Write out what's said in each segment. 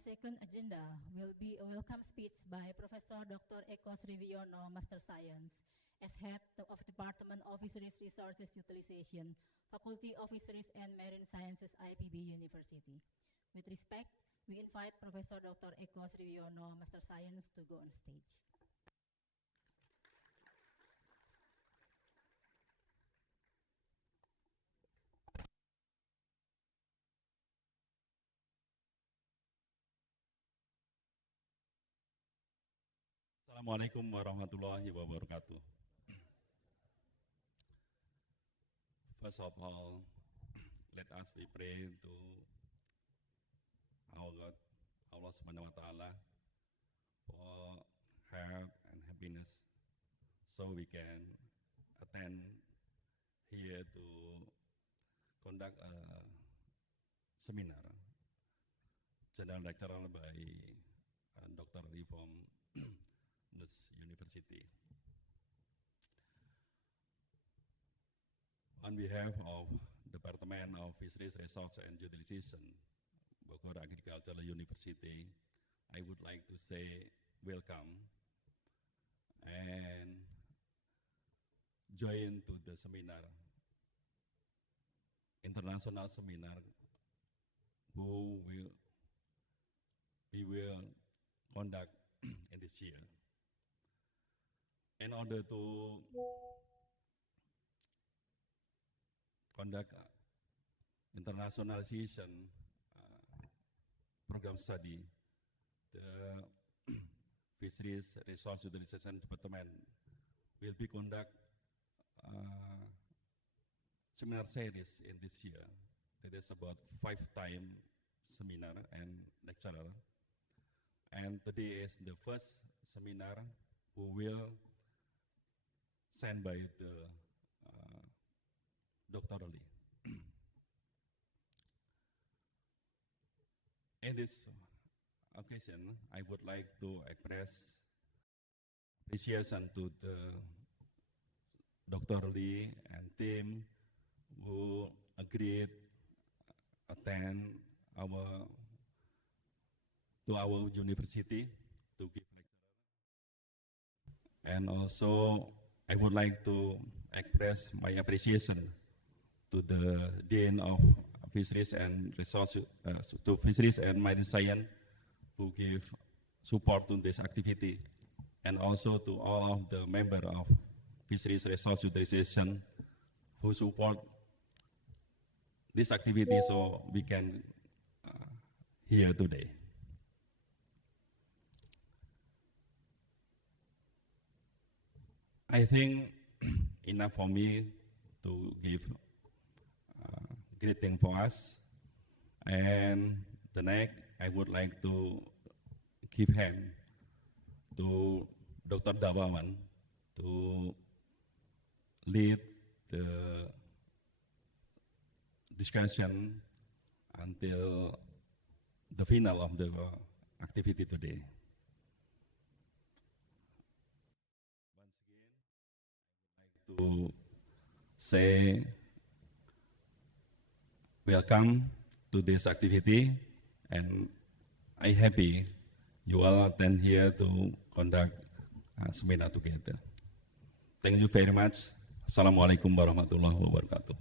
second agenda will be a welcome speech by Professor Dr. Eko Sriviono, Master Science, as Head of Department of Fisheries Resources Utilization, Faculty of Fisheries and Marine Sciences, IPB University. With respect, we invite Professor Dr. Eko Sriviono, Master Science, to go on stage. Assalamualaikum warahmatullahi wabarakatuh. First of all, let us be pray to our God, Allah Subhanahu wa Ta'ala, for health and happiness, so we can attend here to conduct a seminar, general lecture by Dr. Lee from this university. On behalf of Department of Fisheries Research and Utilization, Bogor Agricultural University, I would like to say welcome and join to the seminar, international seminar, we will conduct in this year. In order to conduct internationalization program study, the Fisheries Resource Utilization Department will be conduct seminar series in this year. That is about 5-time seminar and lecturer. And today is the first seminar who will sent by the Dr. Lee. In this occasion, I would like to express appreciation to the Dr. Lee and team who agreed attend to our university to give lecture. And also, I would like to express my appreciation to the Dean of Fisheries and to Fisheries and Marine Science who give support to this activity, and also to all of the members of Fisheries Resource Utilization who support this activity so we can here today. I think enough for me to give greeting for us, and the next I would like to give hand to Dr. Dawawan to lead the discussion until the final of the activity today. To say welcome to this activity, and I'm happy you all attend here to conduct a seminar together. Thank you very much. Assalamualaikum warahmatullahi wabarakatuh.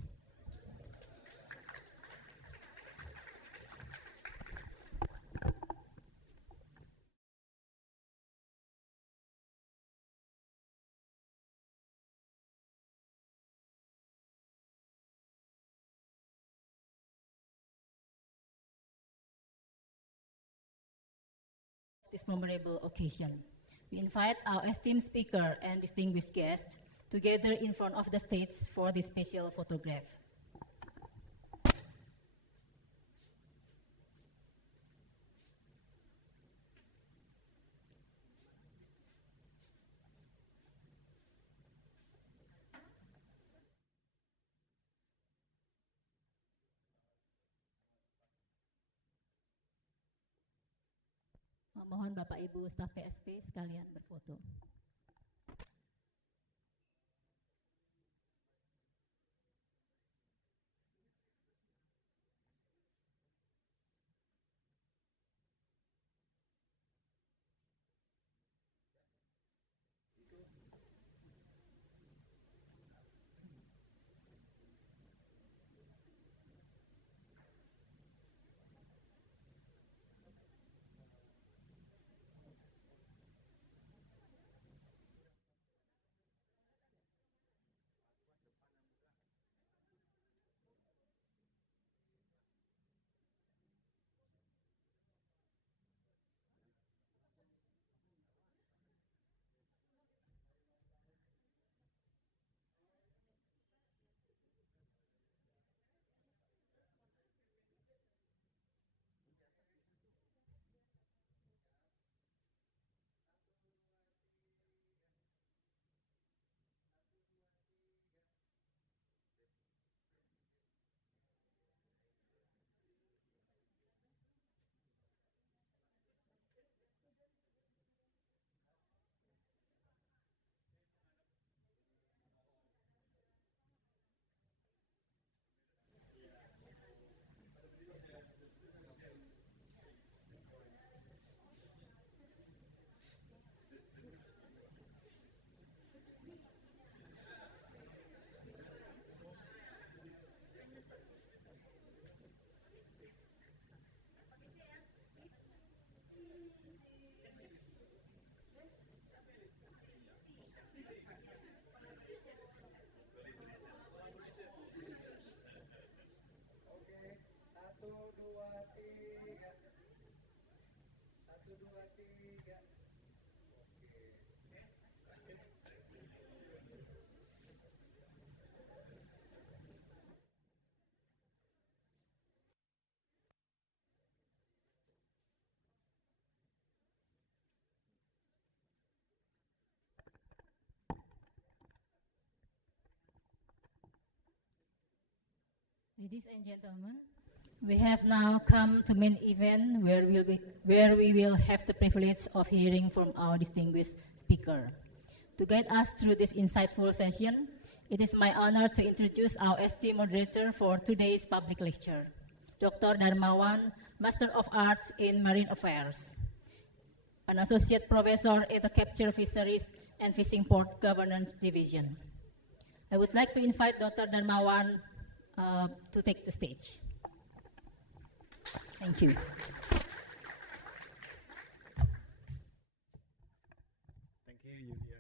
This memorable occasion, we invite our esteemed speaker and distinguished guests to gather in front of the stage for this special photograph. Mohon Bapak Ibu staf PSP sekalian berfoto. Ladies and gentlemen, we have now come to main event where we will have the privilege of hearing from our distinguished speaker. To guide us through this insightful session, it is my honor to introduce our esteemed moderator for today's public lecture, Dr. Darmawan, Master of Arts in Marine Affairs, an associate professor at the Capture Fisheries and Fishing Port Governance Division. I would like to invite Dr. Darmawan to take the stage. Thank you. Thank you, Yulia.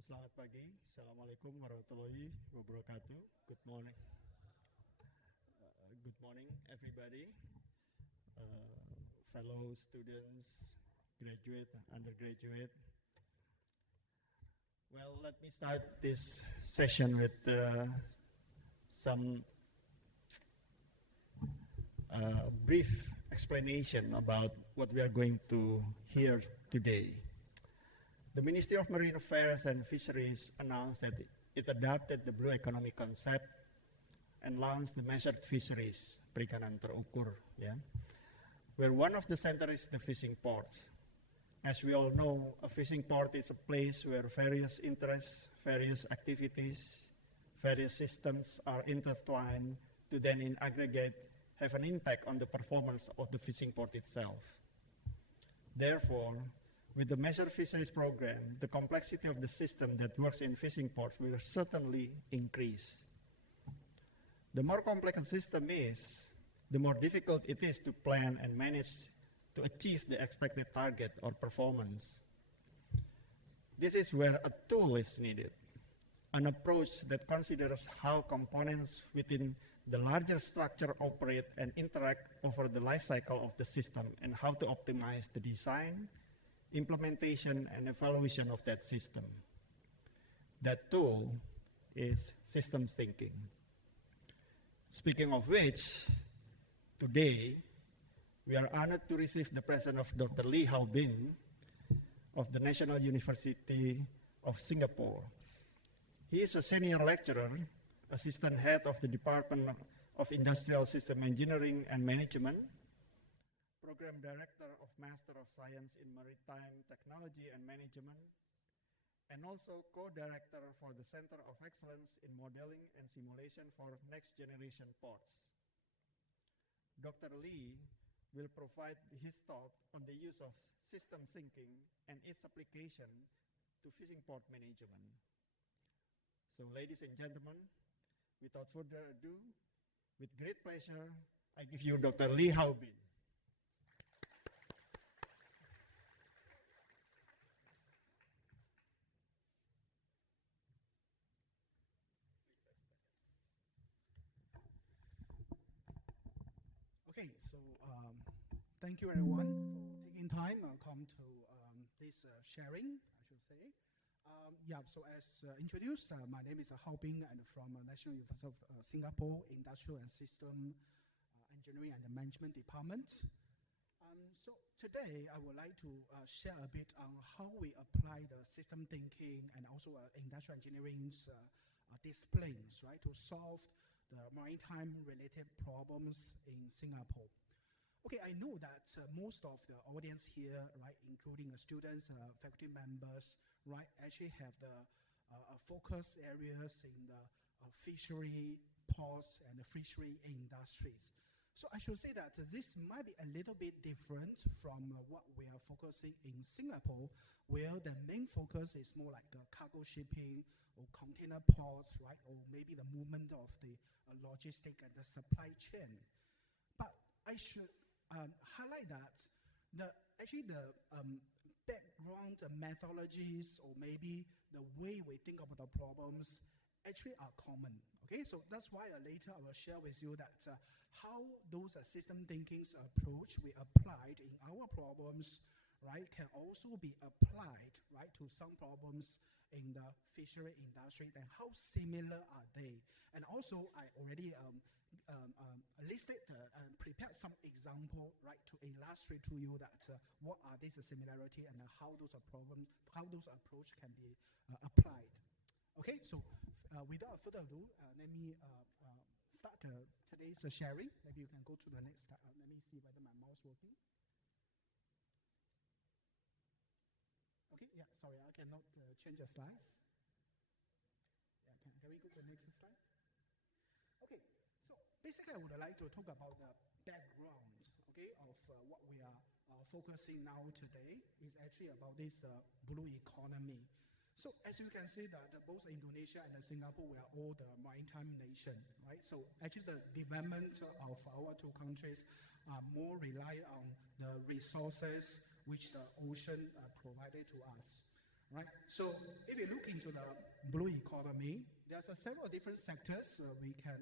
Selamat pagi. Assalamualaikum warahmatullahi wabarakatuh. Good morning. Good morning, everybody. Fellow students, graduate, undergraduate. Well, let me start this session with some brief explanation about what we are going to hear today. The Ministry of Marine Affairs and Fisheries announced that it adopted the Blue Economy concept and launched the Measured Fisheries, perikanan terukur, where one of the centers is the fishing ports. As we all know, a fishing port is a place where various interests, various activities, various systems are intertwined to then in aggregate have an impact on the performance of the fishing port itself. Therefore, with the Measured Fisheries program, the complexity of the system that works in fishing ports will certainly increase. The more complex a system is, the more difficult it is to plan and manage to achieve the expected target or performance. This is where a tool is needed, an approach that considers how components within the larger structure operate and interact over the life cycle of the system and how to optimize the design, implementation, and evaluation of that system. That tool is systems thinking. Speaking of which, today, we are honored to receive the presence of Dr. Lee Hao Bin of the National University of Singapore. He is a senior lecturer, assistant head of the Department of Industrial System Engineering and Management, program director of Master of Science in Maritime Technology and Management, and also co-director for the Center of Excellence in Modeling and Simulation for Next Generation Ports. Dr. Lee will provide his talk on the use of systems thinking and its application to fishing port management. So, ladies and gentlemen, without further ado, with great pleasure, I give you Dr. Lee Hao Bin. Okay, so thank you everyone for taking time come to this sharing, I should say. So as introduced, my name is Hao Bin and from National University of Singapore Industrial and System Engineering and Management Department. So today I would like to share a bit on how we apply the system thinking and also industrial engineering's disciplines, right, to solve the maritime related problems in Singapore. Okay, I know that most of the audience here, right, including students, faculty members, right, actually have the focus areas in the fishery, ports, and the fishery industries. So I should say that this might be a little bit different from what we are focusing in Singapore, where the main focus is more like the cargo shipping or container ports, right, or maybe the movement of the logistic and the supply chain. But I should highlight that the background methodologies or maybe the way we think about the problems actually are common. Okay, so that's why later I will share with you that how those system thinking approach we applied in our problems, right, can also be applied, right, to some problems in the fishery industry, and how similar are they? And also, I already listed and prepared some example, right, to illustrate to you that what are these similarity and how those problems, how those approach can be applied. Okay, so without further ado, let me start today's sharing. Maybe you can go to the next slide. Let me see whether my mouse working. Okay, yeah, sorry, I cannot change the slides. Yeah, can we go to the next slide? Okay, so basically I would like to talk about the background, okay, of what we are focusing now today is actually about this blue economy. So as you can see that both Indonesia and Singapore, we are all the maritime nation, right? So actually the development of our two countries are more rely on the resources which the ocean provided to us, right? So if you look into the blue economy, there's several different sectors we can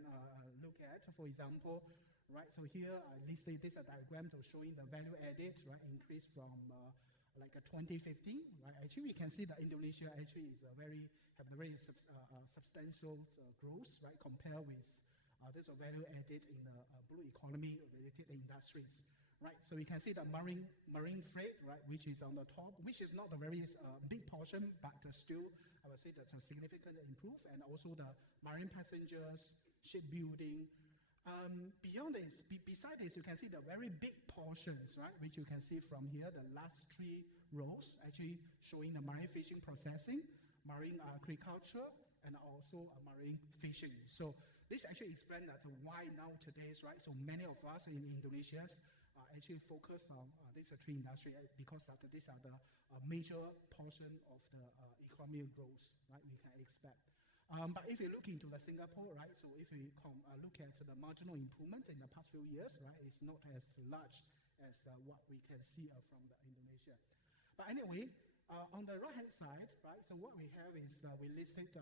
look at. For example, right, so here I listed this diagram to showing the value added, right, increase from like a 2015, right? Actually, we can see that Indonesia actually is have a very substantial growth, right, compared with this value added in the blue economy related industries, right? So we can see the marine freight, right, which is on the top, which is not a very big portion, but still, I would say that's a significant improve, and also the marine passengers, shipbuilding. Beyond this, beside this, you can see the very big portions, right, which you can see from here, the last 3 rows, actually showing the marine fishing processing, marine agriculture, and also marine fishing. So this actually explains that why now today's, right, so many of us in Indonesia are actually focused on these 3 industries because that these are the major portion of the economic growth, right, we can expect. But if you look into the Singapore, right, so if we look at the marginal improvement in the past few years, right, it's not as large as what we can see from the Indonesia. But anyway, on the right-hand side, right, so what we have is we listed,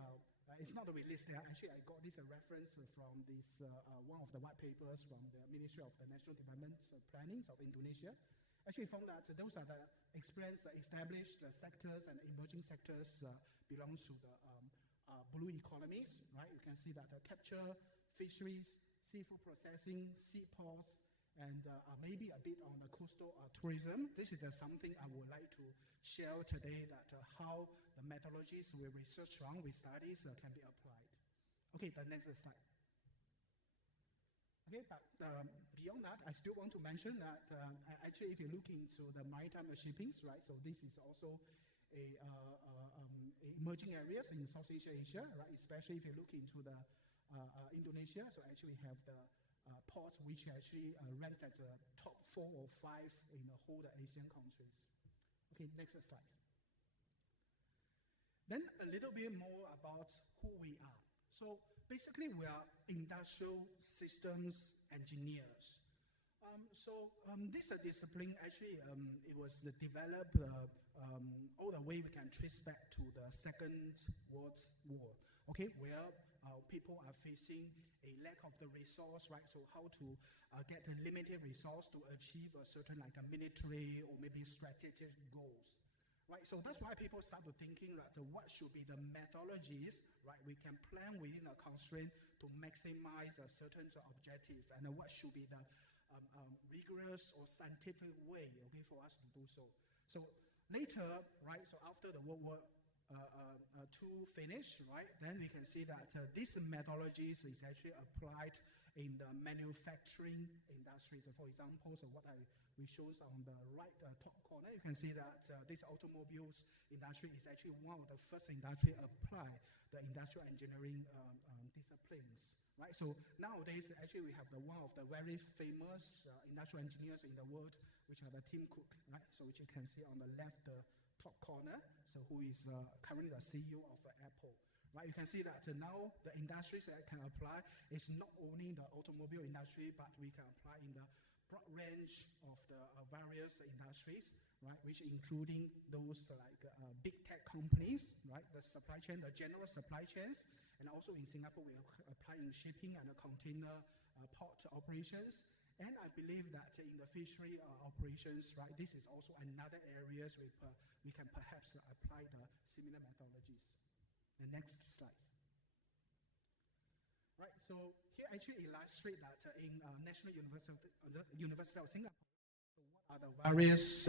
it's not that we listed, actually I got this reference from this, one of the white papers from the Ministry of the National Development Planning of Indonesia. Actually found that those are the established sectors and emerging sectors belongs to the blue economies, right? You can see that capture, fisheries, seafood processing, seaports, and maybe a bit on the coastal tourism. This is something I would like to share today, that how the methodologies we research on, we studies can be applied. Okay, the next slide. Okay, but beyond that, I still want to mention that actually if you look into the maritime shippings, right, so this is also emerging areas in Southeast Asia, right? Especially if you look into the Indonesia, so actually we have the ports which actually ranked as the top 4 or 5 in the whole Asian countries. Okay, next slide. Then a little bit more about who we are. So basically we are industrial systems engineers. This discipline actually it was developed all the way we can trace back to the Second World War. Okay, where people are facing a lack of the resource, right? So how to get the limited resource to achieve a certain like a military or maybe strategic goals, right? So that's why people started thinking that what should be the methodologies, right? We can plan within a constraint to maximize a certain objective, and what should be the rigorous or scientific way, okay, for us to do so. So later, right, so after the World War II finished, right, then we can see that these methodologies is actually applied in the manufacturing industry. So for example, so what we show on the right top corner, you can see that this automobiles industry is actually one of the first industry apply the industrial engineering disciplines. Right, so nowadays, actually, we have one of the very famous industrial engineers in the world, which are the Tim Cook, right? So which you can see on the left top corner, so who is currently the CEO of Apple, right? You can see that now the industries that can apply is not only the automobile industry, but we can apply in the broad range of the various industries, right? Which including those like big tech companies, right? The supply chain, the general supply chains, And also in Singapore, we are applying shipping and container port operations. And I believe that in the fishery operations, right, this is also another areas we can perhaps apply the similar methodologies. The next slide. Right, so here actually illustrate that in National University of Singapore, so what are the various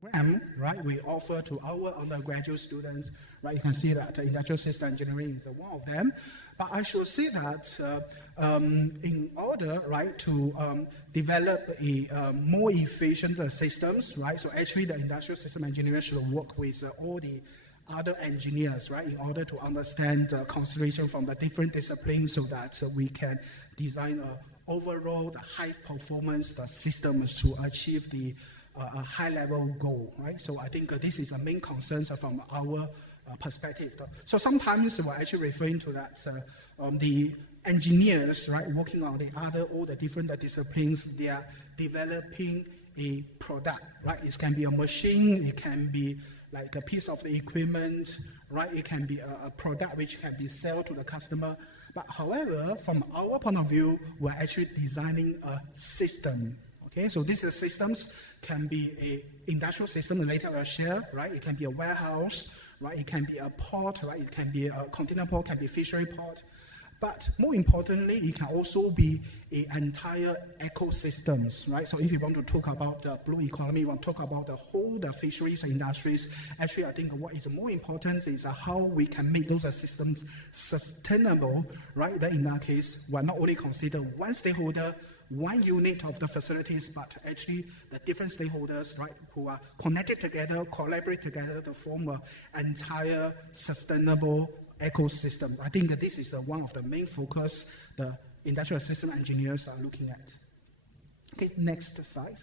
programs, right, we offer to our undergraduate students, right? You can see that industrial system engineering is one of them. But I should say that in order, right, to develop a more efficient systems, right? So actually the industrial system engineer should work with all the other engineers, right, in order to understand consideration from the different disciplines so that we can design overall the high performance systems to achieve the a high level goal, right? So I think this is a main concern from our perspective. So sometimes we're actually referring to that the engineers, right, working on all the different disciplines, they are developing a product, right? It can be a machine, it can be like a piece of the equipment, right? It can be a product which can be sold to the customer. But however, from our point of view, we're actually designing a system. Okay, so these systems can be an industrial system, later we'll share, right? It can be a warehouse, right? It can be a port, right? It can be a container port, can be a fishery port. But more importantly, it can also be an entire ecosystems, right? So if you want to talk about the blue economy, you want to talk about the fisheries industries, actually I think what is more important is how we can make those systems sustainable, right? That in that case, we're not only consider one stakeholder, one unit of the facilities, but actually the different stakeholders, right, who are connected together, collaborate together to form an entire sustainable ecosystem. I think that this is one of the main focus the industrial system engineers are looking at. Okay, next slide.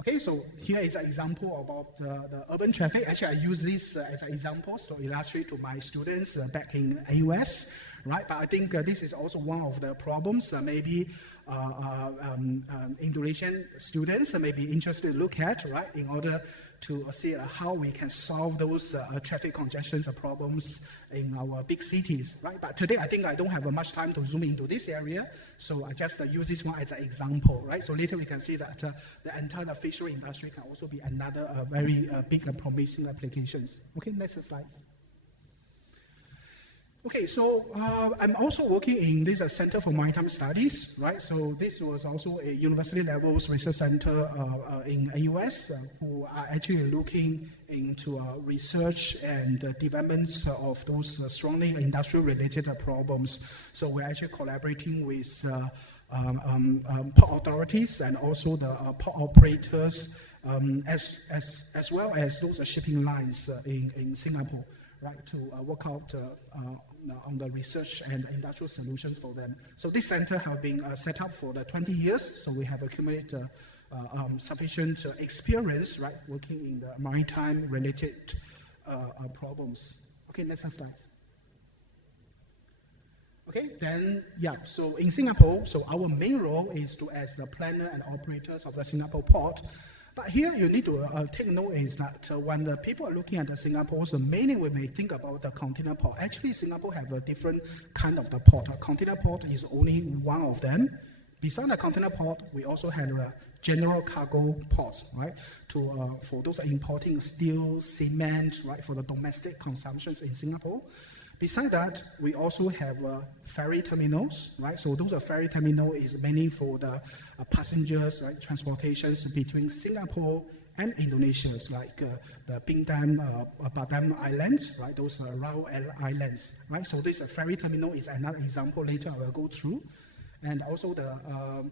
Okay, so here is an example about the urban traffic. Actually, I use this as an example to illustrate to my students back in AUS, right? But I think this is also one of the problems maybe Indonesian students may be interested to look at, right, in order to see how we can solve those traffic congestions problems in our big cities, right? But today, I think I don't have much time to zoom into this area, so I just use this one as an example, right? So later we can see that the entire fishery industry can also be another very big and promising applications. Okay, next slide. Okay, so I'm also working in this Center for Maritime Studies, right? So this was also a university levels research center in AUS who are actually looking into research and development of those strongly industrial related problems. So we're actually collaborating with port authorities and also the port operators as well as those shipping lines in Singapore, right, to work out on the research and industrial solutions for them. So this center has been set up for the 20 years, so we have accumulated sufficient experience, right, working in the maritime related problems. Okay, next slide. Okay, then, yeah, so in Singapore, so our main role is to as the planner and operators of the Singapore port. But here you need to take note is that when the people are looking at the Singapore, so mainly we may think about the container port. Actually, Singapore have a different kind of the port. A container port is only one of them. Besides the container port, we also have general cargo ports, right? For those importing steel, cement, right, for the domestic consumptions in Singapore. Besides that, we also have ferry terminals, right? So those ferry terminal is mainly for the passengers, right, transportations between Singapore and Indonesia, like the Bintan, Batam Islands, right? Those are Raoul Islands, right? So this ferry terminal is another example. Later I will go through, and also the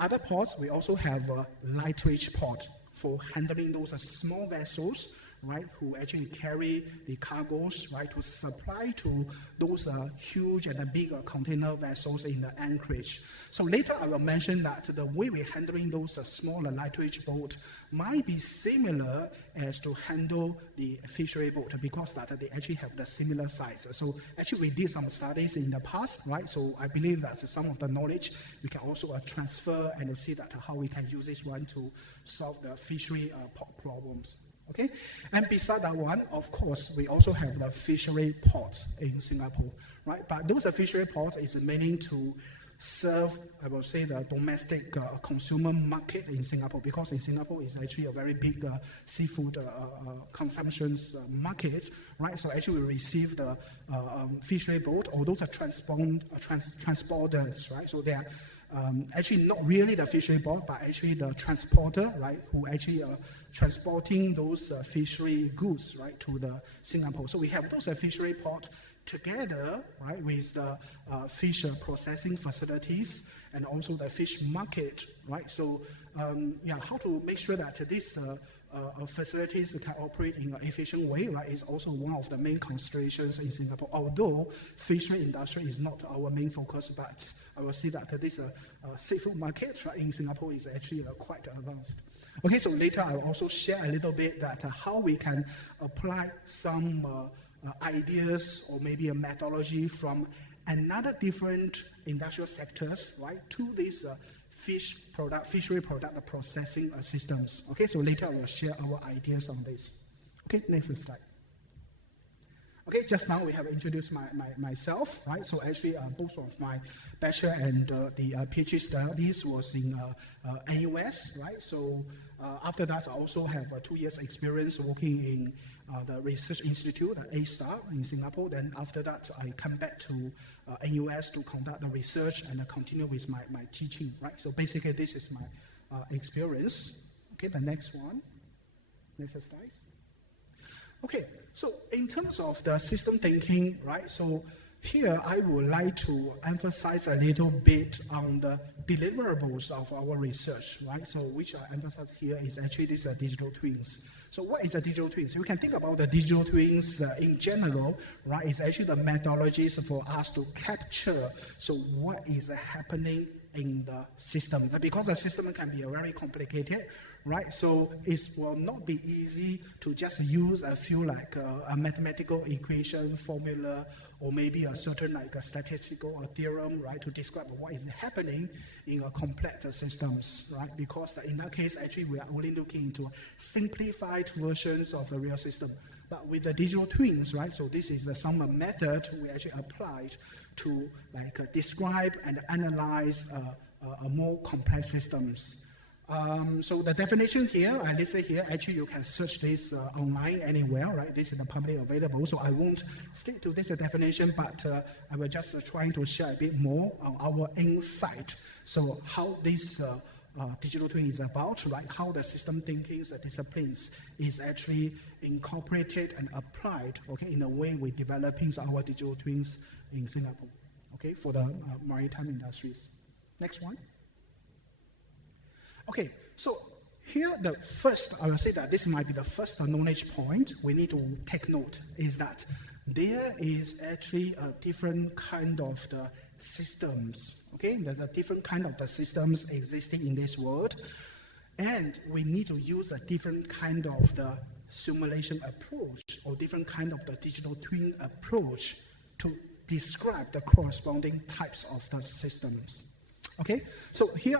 other ports. We also have a lightweight port for handling those small vessels, right, who actually carry the cargoes, right, to supply to those huge and big container vessels in the anchorage. So later I will mention that the way we're handling those smaller lightweight boat might be similar as to handle the fishery boat because that they actually have the similar size. So actually we did some studies in the past, right? So I believe that some of the knowledge we can also transfer and see that how we can use this one to solve the fishery problems. Okay, and beside that one, of course, we also have the fishery port in Singapore, right? But those fishery ports is meaning to serve, I will say, the domestic consumer market in Singapore, because in Singapore is actually a very big seafood consumption market, right? So actually we receive the fishery boat, or those are transporters, right? So they are actually not really the fishery boat, but actually the transporter, right, who actually are transporting those fishery goods, right, to the Singapore. So we have those fishery port together, right, with the fish processing facilities and also the fish market, right? So, how to make sure that these facilities can operate in an efficient way, right, is also one of the main considerations in Singapore. Although fishery industry is not our main focus, but I will see that this seafood market, right, in Singapore is actually quite advanced. Okay, so later I will also share a little bit that how we can apply some ideas or maybe a methodology from another different industrial sectors, right, to these fishery product processing systems. Okay, so later I will share our ideas on this. Okay, next slide. Okay, just now we have introduced myself, right? So actually, both of my bachelor and the PhD studies was in NUS, right? So after that, I also have 2 years experience working in the research institute at A-Star in Singapore. Then after that, I come back to NUS to conduct the research and continue with my teaching, right? So basically, this is my experience. Okay, the next one. Next slide. Okay, so in terms of the system thinking, right, so here I would like to emphasize a little bit on the deliverables of our research, right? So which I emphasize here is actually these digital twins. So what is a digital twins? You can think about the digital twins in general, right? It's actually the methodologies for us to capture, so what is happening in the system. Because the system can be very complicated, right? So it will not be easy to just use a few like a mathematical equation, formula, or maybe a certain like a statistical theorem, right, to describe what is happening in a complex systems, right? Because in that case, actually, we are only looking into simplified versions of the real system. But with the digital twins, right, so this is some method we actually applied to like describe and analyze a more complex systems. So the definition here, and let's say here, actually you can search this online anywhere, right? This is publicly available, so I won't stick to this definition, but I will just trying to share a bit more on our insight. So how this digital twin is about, right? How the system thinking, the disciplines is actually incorporated and applied, okay, in the way we're developing our digital twins in Singapore, okay, for the maritime industries. Next one. Okay, so here the first, I will say that this might be the first knowledge point we need to take note is that there is actually a different kind of the systems, okay? There's a different kind of the systems existing in this world, and we need to use a different kind of the simulation approach or different kind of the digital twin approach to describe the corresponding types of the systems, okay? So here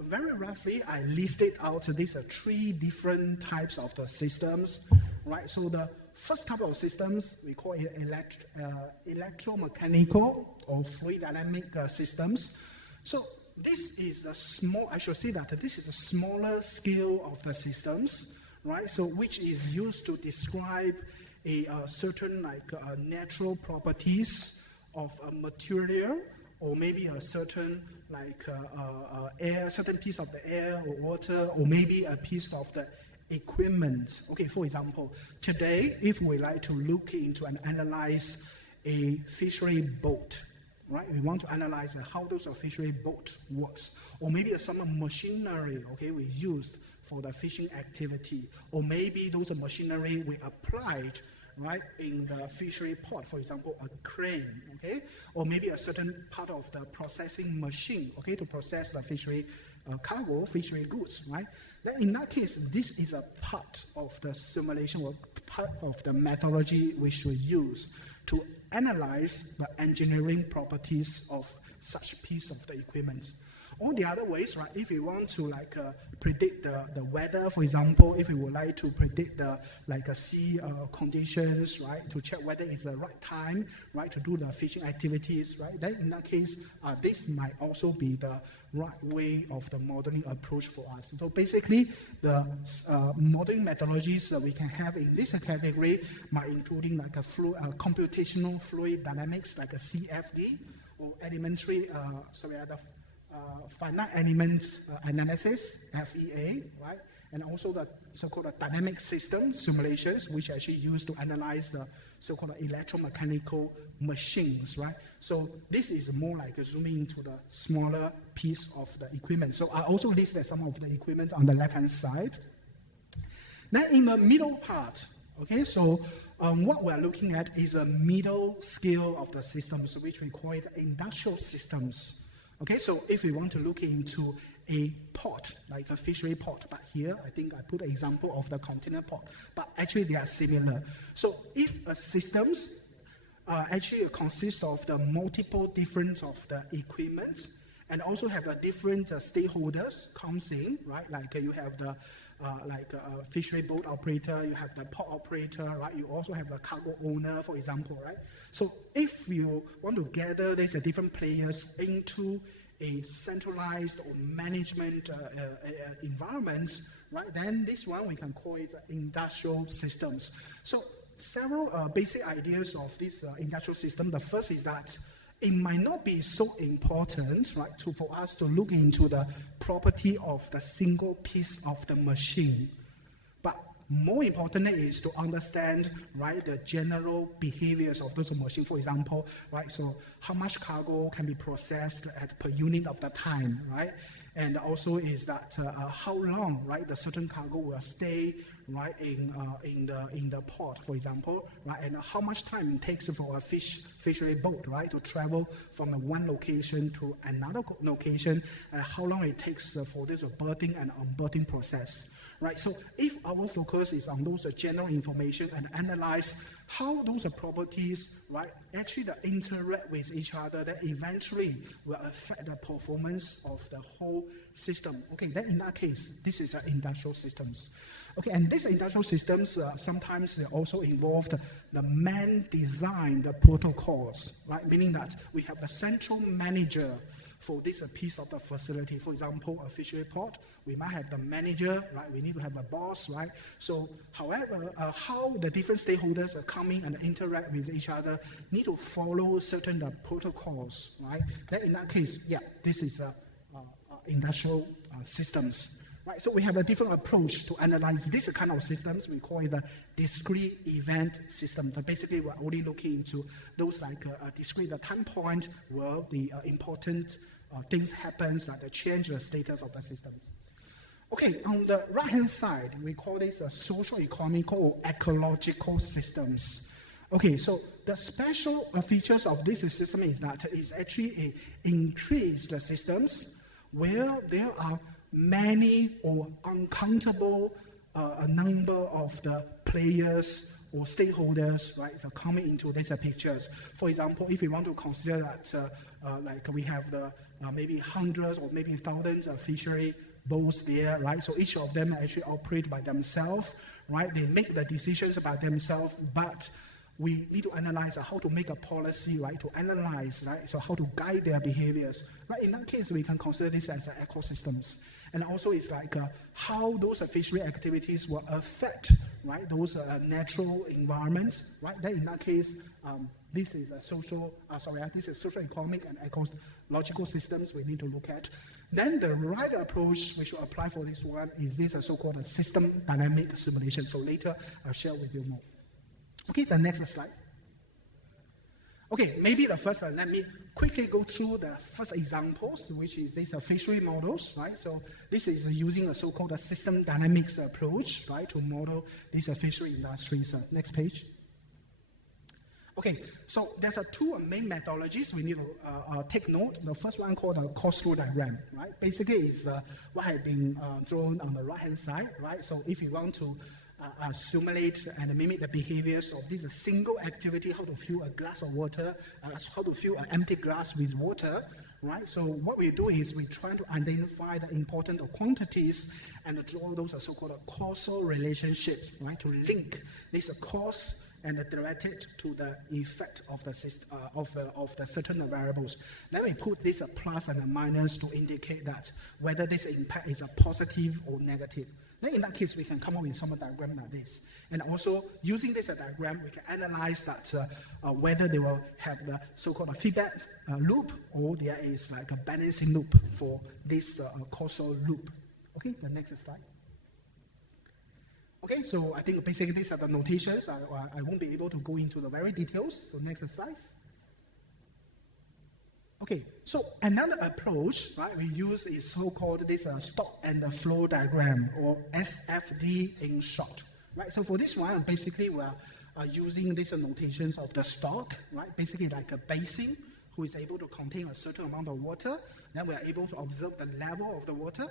very roughly, I listed out these 3 different types of the systems, right? So the first type of systems, we call it electromechanical or fluid dynamic systems. So this is a small, I should say that this is a smaller scale of the systems, right? So which is used to describe a certain like natural properties of a material, or maybe a certain like air, certain piece of the air or water, or maybe a piece of the equipment. Okay, for example, today, if we like to look into and analyze a fishery boat, right? We want to analyze how those fishery boat works, or maybe some machinery, okay, we used for the fishing activity, or maybe those machinery we applied, right, in the fishery port, for example, a crane, okay, or maybe a certain part of the processing machine, okay, to process the fishery cargo, fishery goods, right? Then in that case, this is a part of the simulation or part of the methodology we should use to analyze the engineering properties of such piece of the equipment. All the other ways, right, if we want to predict the weather, for example, if we would like to predict the sea conditions, right, to check whether it's the right time, right, to do the fishing activities, right, then in that case, this might also be the right way of the modeling approach for us. So basically, the modeling methodologies that we can have in this category might including computational fluid dynamics, like a CFD, or elementary, finite element analysis, FEA, right? And also the so-called dynamic system simulations, which actually used to analyze the so-called electromechanical machines, right? So this is more like zooming into the smaller piece of the equipment. So I also listed some of the equipment on the left-hand side. Then in the middle part, okay, so what we're looking at is a middle scale of the systems, which we call it industrial systems. Okay, so if we want to look into a port, like a fishery port, but here I think I put an example of the container port, but actually they are similar. So if a systems actually consist of the multiple different of the equipment and also have the different stakeholders comes in, right? Like you have the fishery boat operator, you have the port operator, right? You also have the cargo owner, for example, right? So if you want to gather these different players into a centralized or management environments, right? Then this one we can call it industrial systems. So several basic ideas of this industrial system. The first is that it might not be so important, right, for us to look into the property of the single piece of the machine. But more importantly is to understand, right, the general behaviors of those machines. For example, right, so how much cargo can be processed per unit of the time, right? And also is that how long, right, the certain cargo will stay, right, in the port, for example, right, and how much time it takes for a fishery boat, right, to travel from one location to another location, and how long it takes for this berthing and unberthing process. Right, so if our focus is on those general information and analyze how those properties, right, actually interact with each other, that eventually will affect the performance of the whole system. Okay, then in that case, this is industrial systems. Okay, and these industrial systems sometimes they also involve the man-designed protocols, right, meaning that we have the central manager for this piece of the facility. For example, a fishery port, we might have the manager, right? We need to have a boss, right? So, however, how the different stakeholders are coming and interact with each other need to follow certain protocols, right? Then in that case, yeah, this is industrial systems, right? So we have a different approach to analyze this kind of systems. We call it the discrete event system. So basically, we're only looking into those like discrete time point where the important things happens, like the change the status of the systems. Okay, on the right-hand side, we call this social, economical, or ecological systems. Okay, so the special features of this system is that it's actually a increased systems where there are many or uncountable a number of the players or stakeholders, right, so coming into these pictures. For example, if we want to consider that like we have the maybe hundreds or maybe thousands of fishery boats there, right? So each of them actually operate by themselves, right? They make the decisions by themselves, but we need to analyze how to make a policy, right? To analyze, right? So how to guide their behaviors, right? In that case, we can consider this as ecosystems. And also it's like how those fishery activities will affect, right, those natural environments, right? Then in that case, this is a social, this is social, economic, and ecological systems we need to look at. Then the right approach we should apply for this one is this so-called system dynamic simulation. So later I'll share with you more. Okay, the next slide. Okay, maybe the first, let me quickly go through the first examples, which is these fishery models, right? So this is using a so-called system dynamics approach, right, to model these fishery industries. Next page. Okay, so there's two main methodologies we need to take note. The first one called a cost flow diagram, right? Basically, is what has been drawn on the right-hand side, right? So if you want to simulate and mimic the behaviors of this single activity, how to fill a glass of water, how to fill an empty glass with water, right? So what we do is we try to identify the important quantities and draw those so-called causal relationships, right, to link this cause and direct it to the effect of the of the certain variables. Then we put this plus and a minus to indicate that whether this impact is a positive or negative. Then in that case, we can come up with some diagram like this. And also, using this diagram, we can analyze that whether they will have the so-called feedback loop or there is like a balancing loop for this causal loop. Okay, the next slide. Okay, so I think basically these are the notations. I won't be able to go into the very details. So next slide. Okay, so another approach, right, we use is so-called this stock and flow diagram, or SFD in short, right? So for this one, basically we are using these notations of the stock, right? Basically like a basin who is able to contain a certain amount of water. Then we are able to observe the level of the water.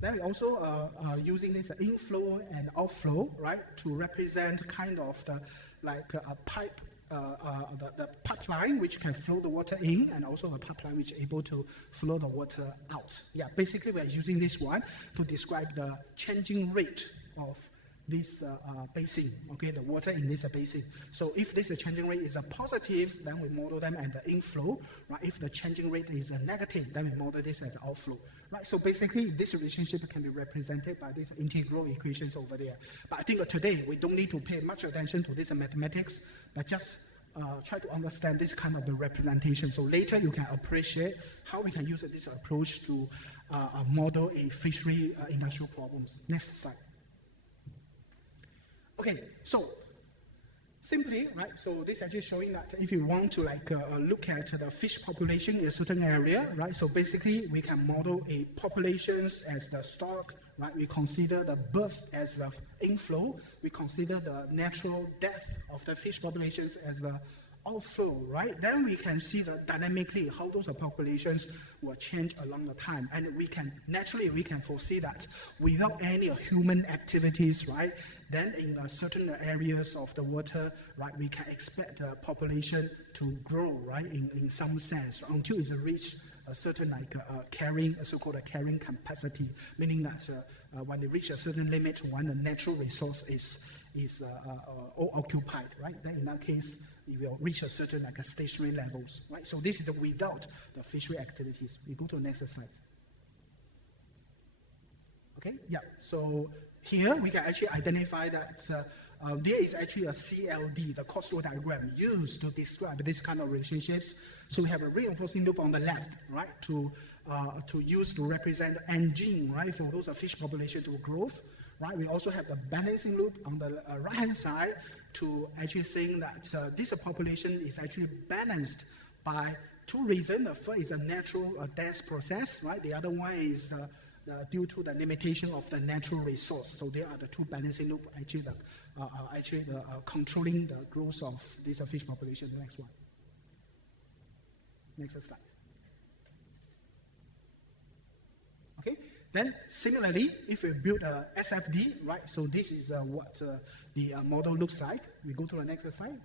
Then we also are using this inflow and outflow, right, to represent kind of the like a pipe. The pipeline which can flow the water in, and also a pipeline which is able to flow the water out. Yeah, basically we are using this one to describe the changing rate of this basin, okay, the water in this basin. So if this changing rate is a positive, then we model them as the inflow, right? If the changing rate is a negative, then we model this as the outflow, right? So basically this relationship can be represented by these integral equations over there. But I think today we don't need to pay much attention to this mathematics, but just try to understand this kind of the representation. So later you can appreciate how we can use this approach to model a fishery industrial problems. Next slide. Okay, so simply, right, so this actually showing that if you want to like look at the fish population in a certain area, right, so basically we can model a populations as the stock, right, we consider the birth as the inflow, we consider the natural death of the fish populations as the outflow, right? Then we can see that dynamically how those populations will change along the time, and we can foresee that without any human activities, right? Then in certain areas of the water, right, we can expect the population to grow, right, in some sense until it reach a certain like carrying, so-called carrying capacity, meaning that when they reach a certain limit, when the natural resource is all occupied, right? Then in that case, it will reach a certain like stationary levels, right? So this is without the fishery activities. We go to the next slide. Okay, yeah. So here we can actually identify that there is actually a CLD, the causal diagram, used to describe this kind of relationships. So we have a reinforcing loop on the left, right, to use to represent the engine, right, for those fish population to growth, right. We also have the balancing loop on the right-hand side to actually saying that this population is actually balanced by two reasons. The first is a natural death process, right. The other one is due to the limitation of the natural resource. So there are the two balancing loop actually controlling the growth of this fish population. The next one. Next slide. Okay. Then similarly, if we build a SFD, right? So this is what the model looks like. We go to the next slide.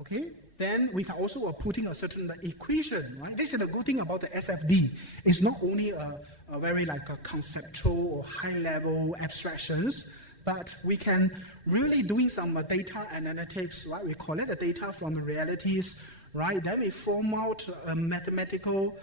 Okay. Then we can also put in a certain equation, right? This is the good thing about the SFD. It's not only a very like a conceptual or high-level abstractions, but we can really doing some data analytics, right? We collect the data from the realities, right? Then we form out mathematical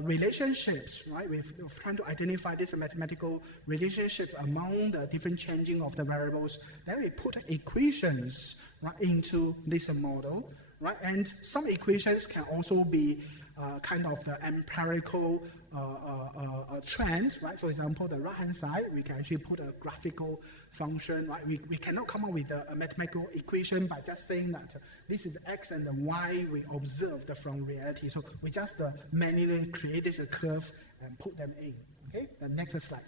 relationships, right? We're trying to identify this mathematical relationship among the different changing of the variables. Then we put equations, right, into this model, right? And some equations can also be kind of the empirical trend, right? For example, the right-hand side, we can actually put a graphical function, right? We cannot come up with a mathematical equation by just saying that this is x and the y we observed from reality. So we just manually create this curve and put them in. Okay, the next slide.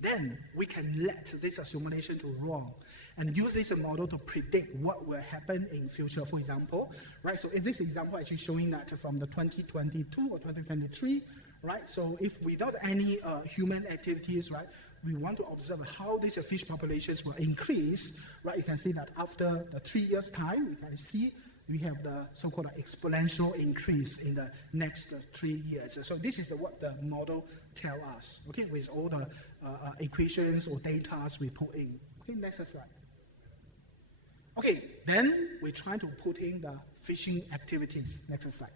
Then we can let this simulation to run and use this model to predict what will happen in future, for example, right? So in this example, actually showing that from the 2022 or 2023, right? So if without any human activities, right, we want to observe how these fish populations will increase, right? You can see that after the 3 years' time, you can see we have the so-called exponential increase in the next 3 years. So this is what the model tells us, okay, with all the equations or data we put in. Okay, next slide. Okay, then we try to put in the fishing activities. Next slide.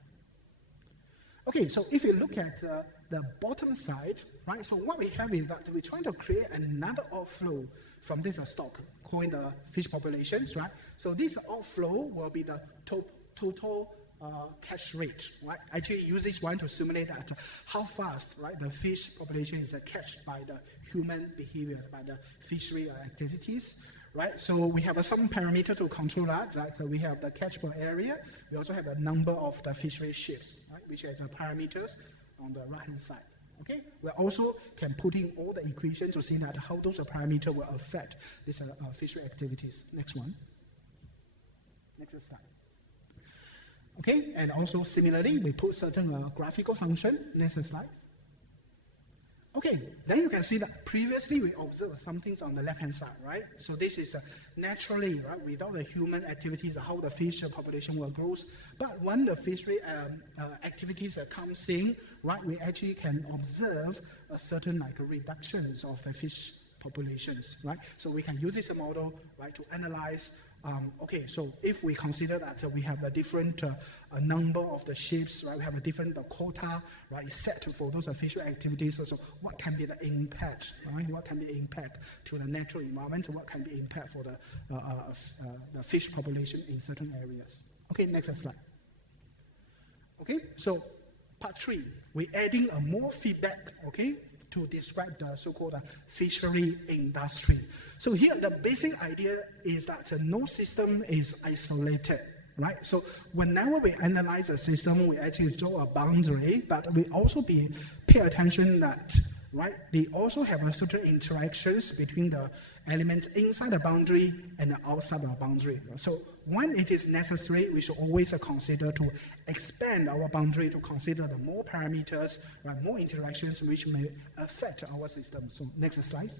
Okay, so if you look at the bottom side, right, so what we have is that we're trying to create another outflow from this stock, called the fish populations, right? So this outflow will be the total catch rate, right? Actually use this one to simulate that how fast, right, the fish population is catched by the human behavior, by the fishery activities, right? So we have some parameter to control that, right? So we have the catchable area. We also have the number of the fishery ships, right, which is the parameters on the right-hand side. Okay, we also can put in all the equations to see that how those parameters will affect these fishery activities. Next one. Next slide. Okay, and also similarly, we put certain graphical function. Next slide. Okay, then you can see that previously we observed some things on the left-hand side, right? So this is naturally, right, without the human activities, how the fish population will grow. But when the fishery activities comes in, right, we actually can observe a certain reductions of the fish populations, right? So we can use this model, right, to analyze. Okay, so if we consider that we have a different number of the ships, right, we have a different quota, right, set for those fishery activities. So what can be the impact, right? What can be the impact to the natural environment? What can be impact for the fish population in certain areas? Okay, next slide. Okay, so part 3, we're adding a more feedback, okay, to describe the so-called fishery industry. So here, the basic idea is that no system is isolated, right? So whenever we analyze a system, we actually draw a boundary, but we also pay attention that, right, they also have a certain interactions between the elements inside the boundary and outside the boundary. So when it is necessary, we should always consider to expand our boundary to consider the more parameters, right, more interactions which may affect our system. So next slide.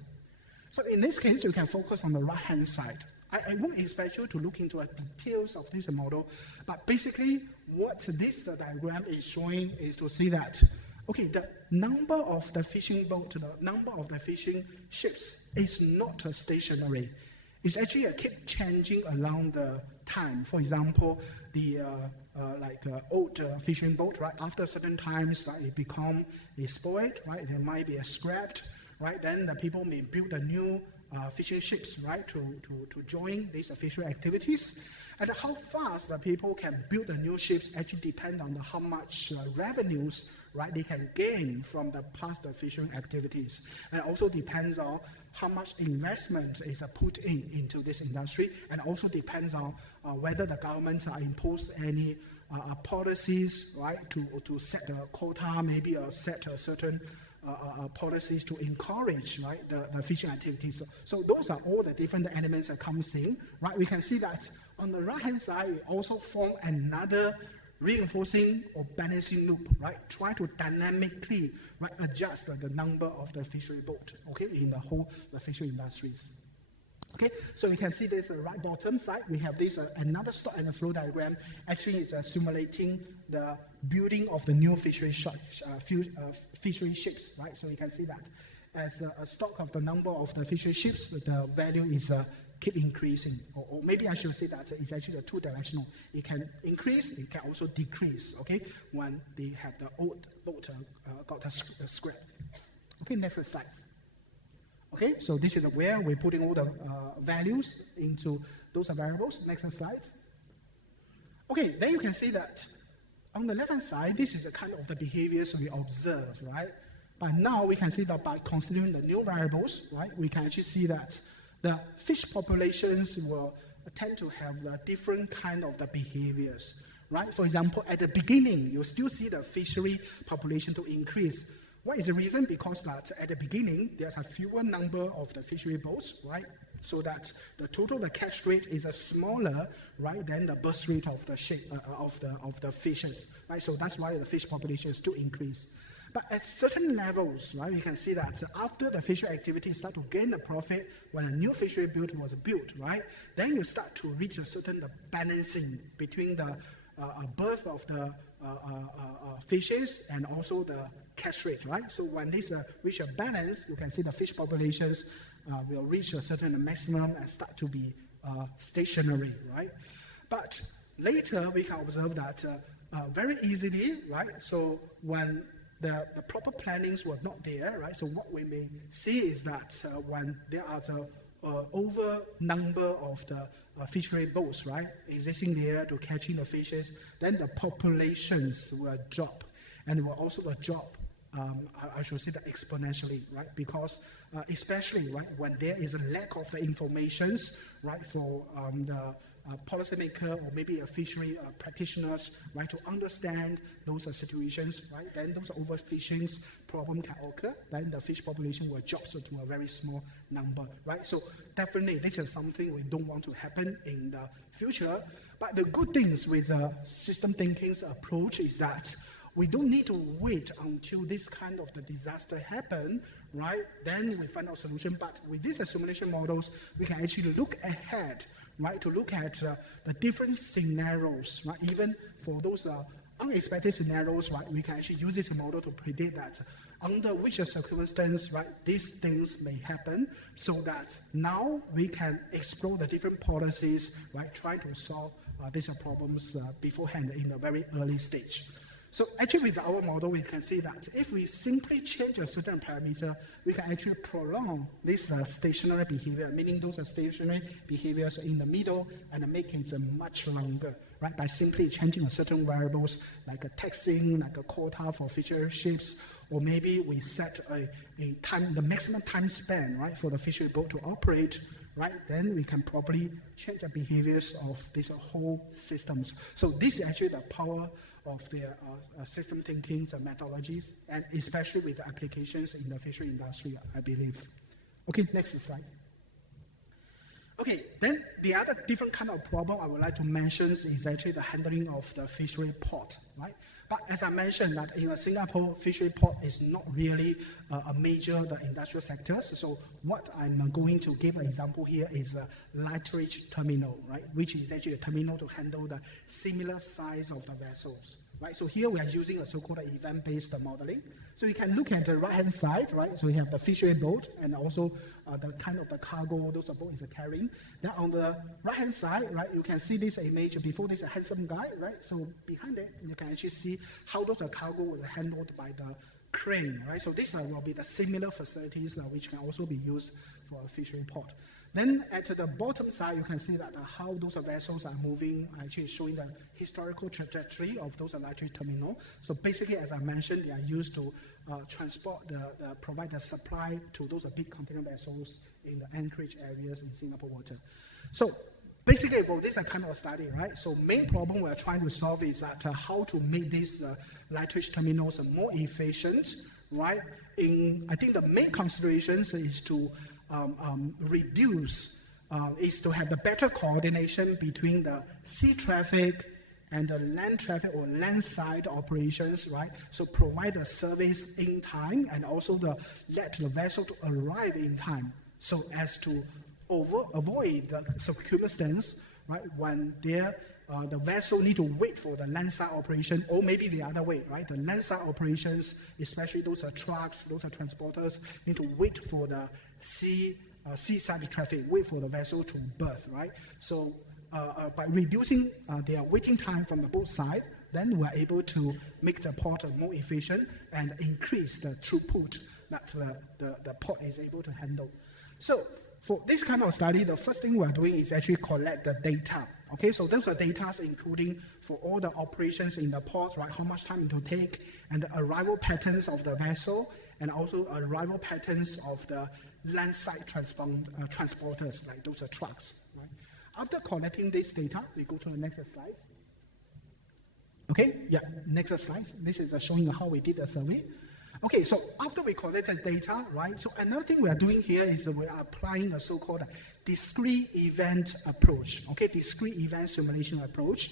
So in this case, you can focus on the right-hand side. I won't expect you to look into the details of this model, but basically what this diagram is showing is to see that, okay, the number of the fishing boat, the number of the fishing ships is not stationary. It's actually keep changing along the time. For example, the old fishing boat, right? After certain times, right, it become spoiled, right? It might be scrapped, right? Then the people may build a new fishing ships, right, to join these fishery activities. And how fast the people can build the new ships actually depend on how much revenues, right, they can gain from the past fishing activities. And also depends on how much investment is put into this industry, and also depends on whether the government impose any policies, right, to set the quota, maybe set a certain policies to encourage, right, the fishing activities. So those are all the different elements that comes in, right? We can see that on the right-hand side, it also form another reinforcing or balancing loop, right? Try to dynamically, right, adjust the number of the fishery boat, okay, in the whole the fishery industries. Okay, so you can see this right bottom side, we have this another stock and a flow diagram. Actually, it's simulating the building of the new fishery fishery ships, right? So you can see that as a stock of the number of the fishery ships, the value is keep increasing, or maybe I should say that it's actually a two-dimensional. It can increase, it can also decrease, okay, when they have the old boat got a scrap. Okay, next slide. Okay, so this is where we're putting all the values into those variables. Next slide. Okay, then you can see that on the left-hand side, this is the kind of the behaviors we observe, right? But now we can see that by considering the new variables, right, we can actually see that the fish populations will tend to have the different kind of the behaviors, right? For example, at the beginning, you still see the fishery population to increase. What is the reason? Because that at the beginning, there's a fewer number of the fishery boats, right? So that the total, the catch rate is smaller, right, than the birth rate of the fishes, right? So that's why the fish population is still increased. But at certain levels, right, we can see that after the fishery activity start to gain the profit, when a new fishery was built, right, then you start to reach a certain balancing between the birth of the fishes and also the catch rate, right? So when this reach a balance, you can see the fish populations will reach a certain maximum and start to be stationary, right? But later we can observe that very easily, right? So when the proper plannings were not there, right? So what we may see is that when there are the over number of the fishery boats, right, existing there to catching the fishes, then the populations will drop, and will also drop. I should say that exponentially, right? Because especially right when there is a lack of the informations, right, for the policymaker or maybe a fishery practitioners, right, to understand those situations, right, then those overfishing problem can occur, then the fish population will drop to a very small number, right? So definitely this is something we don't want to happen in the future. But the good things with system thinking's approach is that we don't need to wait until this kind of the disaster happen, right? Then we find out solution. But with these simulation models, we can actually look ahead, right? To look at the different scenarios, right? Even for those unexpected scenarios, right? We can actually use this model to predict that under which circumstance, right, these things may happen, so that now we can explore the different policies, right? Try to solve these problems beforehand in a very early stage. So actually with our model, we can see that if we simply change a certain parameter, we can actually prolong this stationary behavior, meaning those stationary behaviors in the middle and make it much longer, right? By simply changing certain variables like a taxing, like a quota for fishery ships, or maybe we set the maximum time span, right, for the fishery boat to operate, right? Then we can probably change the behaviors of these whole systems. So this is actually the power of the system thinking methodologies, and especially with the applications in the fishery industry, I believe. Okay, next slide. Okay, then the other different kind of problem I would like to mention is actually the handling of the fishery port, right? But as I mentioned, that in Singapore, fishery port is not really a major industrial sector. So what I'm going to give an example here is a lighterage terminal, right? Which is actually a terminal to handle the similar size of the vessels, right? So here we are using a so-called event-based modeling. So you can look at the right-hand side, right? So we have the fishery boat and also the kind of the cargo those boats are carrying. Then on the right-hand side, right, you can see this image before this handsome guy, right? So behind it, you can actually see how those cargo was handled by the crane, right? So these will be the similar facilities which can also be used for a fishery port. Then at the bottom side, you can see that how those vessels are moving, actually showing the historical trajectory of those electric terminal. So basically, as I mentioned, they are used to transport provide the supply to those big container vessels in the anchorage areas in Singapore water. So basically, for this kind of study, right? So main problem we're trying to solve is that how to make these electric terminals more efficient, right? I think the main considerations is to is to have the better coordination between the sea traffic and the land traffic or land side operations, right? So provide a service in time and also let the vessel to arrive in time, so as to avoid the circumstance, right, when the vessel need to wait for the landside operation, or maybe the other way, right? The landside operations, especially those trucks, those transporters, need to wait for the seaside traffic, wait for the vessel to berth, right? So by reducing their waiting time from the both side, then we're able to make the port more efficient and increase the throughput that the port is able to handle. So for this kind of study, the first thing we're doing is actually collect the data. Okay, so those are data including for all the operations in the port, right? How much time it will take, and the arrival patterns of the vessel, and also arrival patterns of the landside transporters, like those trucks. Right? After collecting this data, we go to the next slide. Okay, yeah, next slide. This is showing how we did the survey. Okay, so after we collect the data, right, so another thing we are doing here is we are applying a so-called discrete event approach, okay, discrete event simulation approach,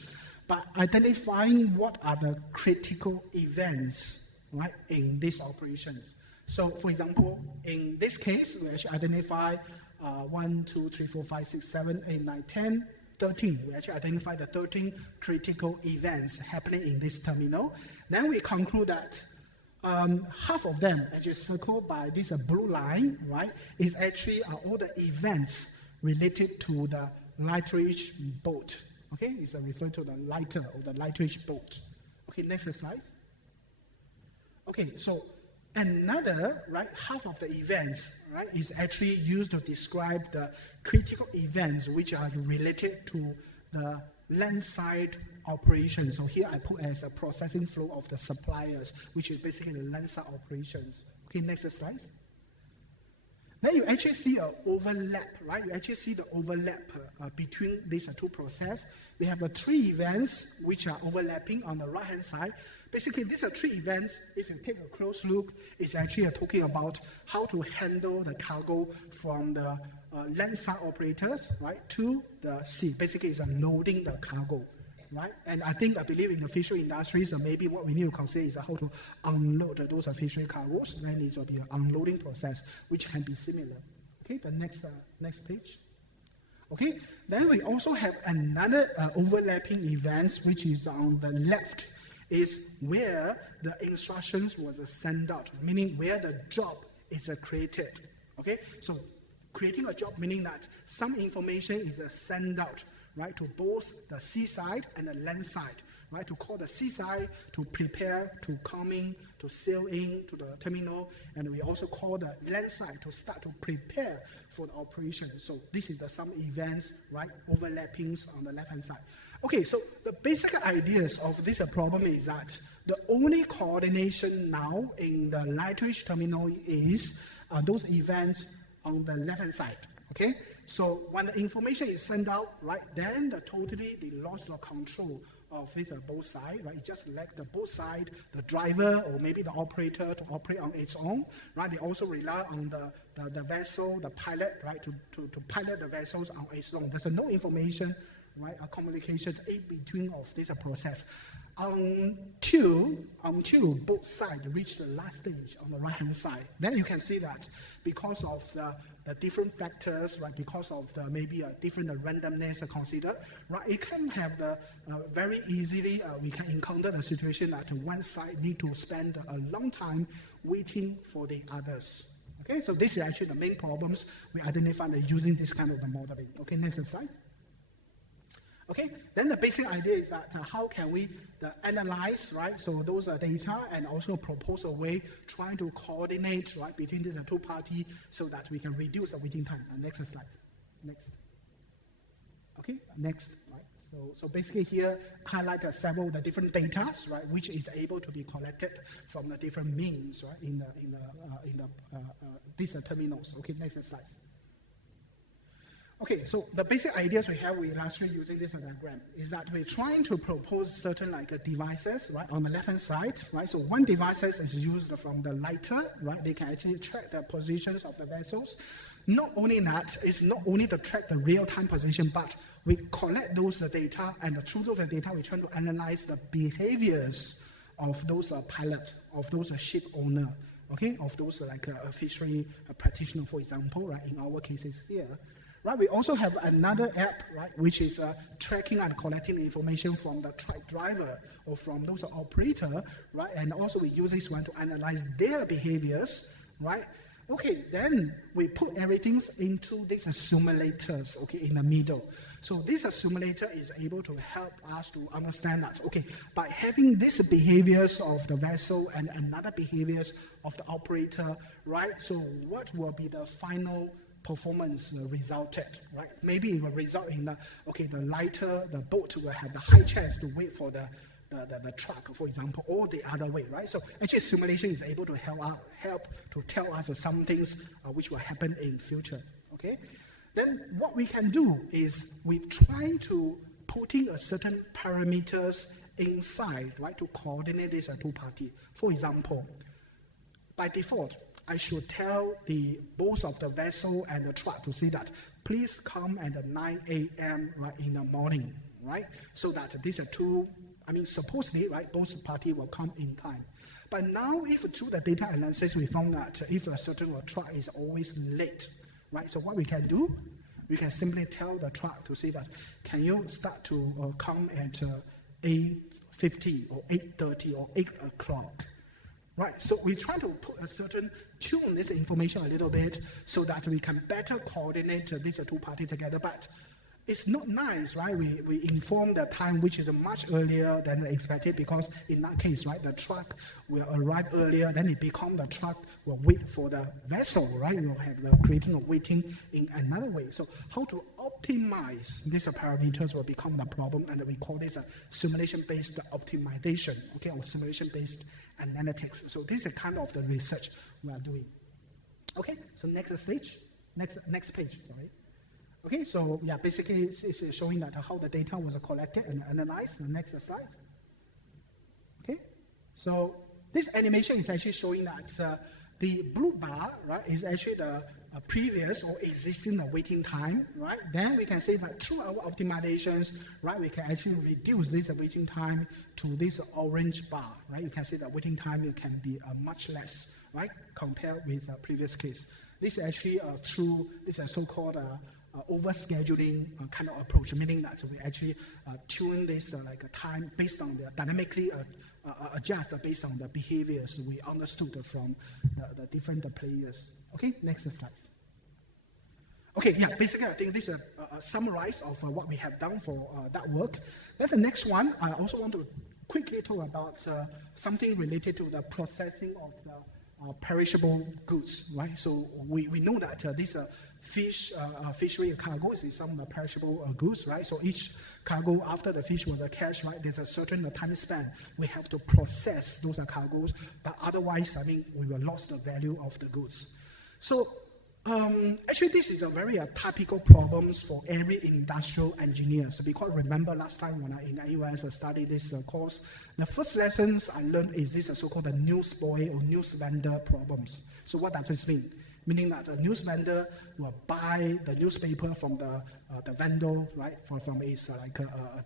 by identifying what are the critical events right, in these operations. So, for example, in this case, we actually identify 1, 2, 3, 4, 5, 6, 7, 8, 9, 10, 13. We actually identify the 13 critical events happening in this terminal. Then we conclude that half of them, actually circled by this blue line, right, is actually all the events related to the lighterage boat. Okay, it's referred to the lighter or the lighterage boat. Okay, next slide. Okay, so another, right, half of the events, right, is actually used to describe the critical events which are related to the landside operations. So here I put as a processing flow of the suppliers, which is basically the landside operations. Okay, next slide. Then you actually see an overlap, right? You actually see the overlap between these two processes. We have the three events which are overlapping on the right-hand side. Basically, these are three events. If you take a close look, it's actually talking about how to handle the cargo from the landside operators, right, to the sea. Basically, it's loading the cargo, right? And I believe in the fishery industries, maybe what we need to consider is how to unload those fishery cargoes. Then it will be an unloading process, which can be similar. Okay, the next page. Okay, then we also have another overlapping events, which is on the left, is where the instructions was sent out, meaning where the job is created. Okay, so creating a job meaning that some information is sent out, right, to both the seaside and the land side, right, to call the seaside to prepare to come in, to sail in to the terminal, and we also call the land side to start to prepare for the operation. So this is some events, right, overlappings on the left-hand side. Okay, so the basic ideas of this problem is that the only coordination now in the lighterage terminal is those events on the left-hand side. Okay, so when the information is sent out, right, then totally they lost the control of both sides, right? It just let the both side, the driver or maybe the operator to operate on its own, right? They also rely on the vessel, the pilot, right, to pilot the vessels on its own. There's no information, right, a communication in between of this process until both sides reach the last stage on the right-hand side. Then you can see that because of the different factors, right, because of the maybe a different randomness considered, right, it can have the very easily we can encounter the situation that one side need to spend a long time waiting for the others. Okay, so this is actually the main problems we identify using this kind of modeling. Okay, next slide. Okay, then the basic idea is that how can we analyze, right, so those data and also propose a way trying to coordinate, right, between these two parties so that we can reduce the waiting time. Next slide. Next. Okay, next, right. So basically here highlight several the different data, right, which is able to be collected from the different means, right, in these terminals. Okay, next slide. Okay, so the basic ideas we have with illustrate using this diagram is that we're trying to propose certain devices, right, on the left-hand side, right? So one device is used from the lighter, right? They can actually track the positions of the vessels. Not only that, it's not only to track the real-time position, but we collect those data, and through those data, we're trying to analyze the behaviors of those pilots, of those ship owner, okay, of those a fishery practitioner, for example, right? In our cases here. Right, we also have another app, right, which is tracking and collecting information from the truck driver or from those operator, right, and also we use this one to analyze their behaviors, right. Okay, then we put everything into these simulators, okay, in the middle. So this simulator is able to help us to understand that, okay, by having these behaviors of the vessel and another behaviors of the operator, right, so what will be the final performance resulted, right? Maybe it will result in the lighter, the boat will have the high chance to wait for the truck, for example, or the other way, right? So actually simulation is able to help to tell us some things which will happen in future, okay? Then what we can do is we try to putting a certain parameters inside, right, to coordinate these two parties. For example, by default, I should tell both of the vessel and the truck to say that please come at 9 a.m. right in the morning, right? So that these are two, supposedly, right, both parties will come in time. But now, if through the data analysis we found that if a certain truck is always late, right? So what we can do, we can simply tell the truck to say that, can you start to come at 8:50 or 8:30 or 8 o'clock, right? So we try to put a certain tune this information a little bit so that we can better coordinate these two parties together. But it's not nice, right? We inform the time which is much earlier than expected, because in that case, right, the truck will arrive earlier, then it becomes the truck will wait for the vessel, right? You'll have the creating of waiting in another way. So how to optimize these parameters will become the problem, and we call this a simulation-based optimization, okay, or simulation-based analytics. So this is kind of the research we are doing. Okay, so next stage, next page, sorry. Okay, so yeah, basically it's showing that how the data was collected and analyzed. The next slide. Okay, so this animation is actually showing that the blue bar, right, is actually the previous or existing waiting time, right? Then we can say that through our optimizations, right, we can actually reduce this waiting time to this orange bar, right? You can see the waiting time can be much less, right, compared with the previous case. This is actually through this so-called overscheduling kind of approach, meaning that we actually tune this like a time based on the dynamically adjust based on the behaviors we understood from the different players. Okay, next slide. Okay, yeah, basically I think this is a summarize of what we have done for that work. Then the next one, I also want to quickly talk about something related to the processing of the perishable goods, right? So we know that these fishery cargoes is some perishable goods, right? So each cargo after the fish was catch, right? There's a certain time span we have to process those cargoes, but otherwise, I mean, we will lose the value of the goods. So actually, this is a very typical problems for every industrial engineer. So because remember last time when I in the US studied this course, the first lessons I learned is this so-called the news boy or news vendor problems. So what does this mean? Meaning that a news vendor will buy the newspaper from the vendor, right, from its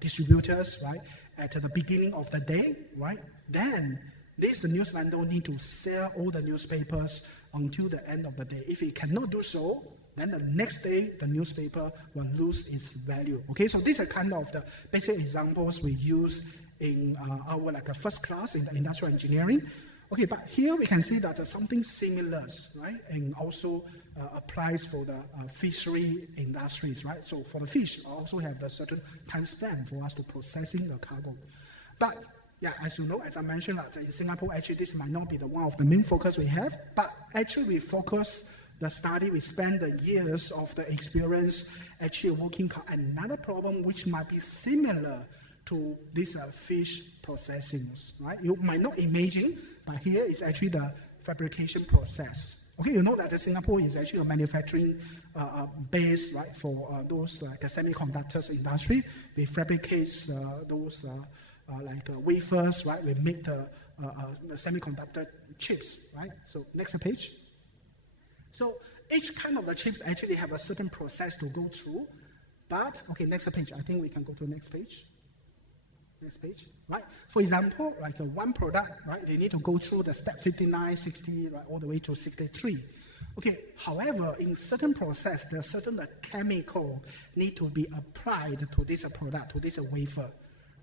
distributors, right, at the beginning of the day, right? Then this news vendor need to sell all the newspapers until the end of the day. If he cannot do so, then the next day the newspaper will lose its value. Okay, so these are kind of the basic examples we use in our first class in the industrial engineering. Okay, but here we can see that something similar, right, and also applies for the fishery industries, right? So for the fish, also have the certain time span for us to processing the cargo. But yeah, as you know, as I mentioned, that in Singapore, actually this might not be the one of the main focus we have, but actually we focus the study, we spend the years of the experience actually working on another problem which might be similar to this fish processing, right? You might not imagine, but here is actually the fabrication process. Okay, you know that Singapore is actually a manufacturing base, right, for those like semiconductors industry. We fabricate those wafers, right? We make the semiconductor chips, right? So next page. So each kind of the chips actually have a certain process to go through. But okay, next page. I think we can go to the next page. Next page, right? For example, like one product, right? They need to go through the step 59, 60, right, all the way to 63. Okay, however, in certain process, there are certain chemical need to be applied to this product, to this wafer,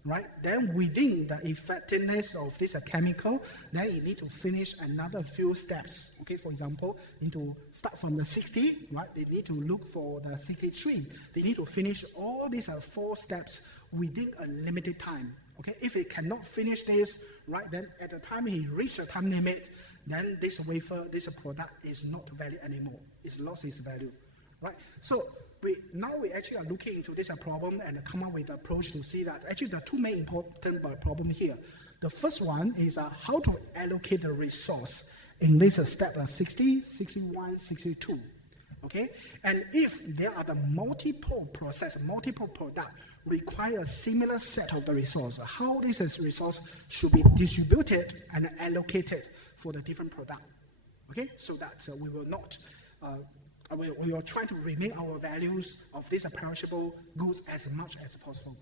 right? Then within the effectiveness of this chemical, then you need to finish another few steps. Okay, for example, you need to start from the 60, right? They need to look for the 63. They need to finish all these 4 steps within a limited time. Okay, if he cannot finish this, right, then at the time he reached the time limit, then this wafer, this product is not valid anymore. It's lost its value, right? So we actually are looking into this problem and come up with an approach to see that actually the two main important problem here. The first one is how to allocate the resource in this step 60, 61, 62. Okay, and if there are the multiple process, multiple product require a similar set of the resource, how this resource should be distributed and allocated for the different product. Okay, so that we will not, we are trying to remain our values of these perishable goods as much as possible.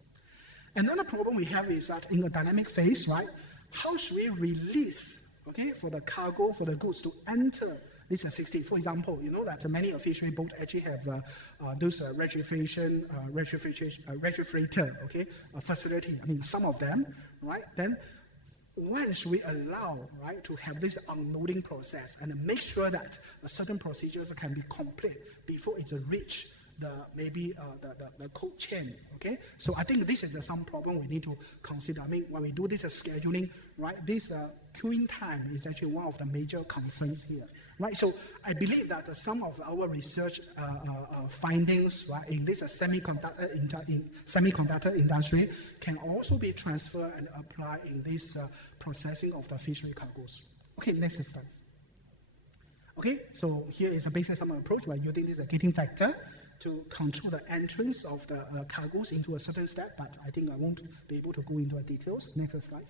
Another problem we have is that in the dynamic phase, right, how should we release okay, for the cargo, for the goods to enter this 60. For example, you know that many fishery boats actually have those refrigerator, okay, facility. I mean, some of them, right? Then when should we allow, right, to have this unloading process and make sure that certain procedures can be complete before it's reach the cold chain, okay? So I think this is some problem we need to consider. I mean, when we do this scheduling, right, this queuing time is actually one of the major concerns here, right? So I believe that some of our research findings, right, in this semiconductor industry can also be transferred and applied in this processing of the fishery cargoes. Okay, next slide. Okay, so here is a basic sum approach. We're using this gating factor to control the entrance of the cargoes into a certain step, but I think I won't be able to go into the details. Next slide.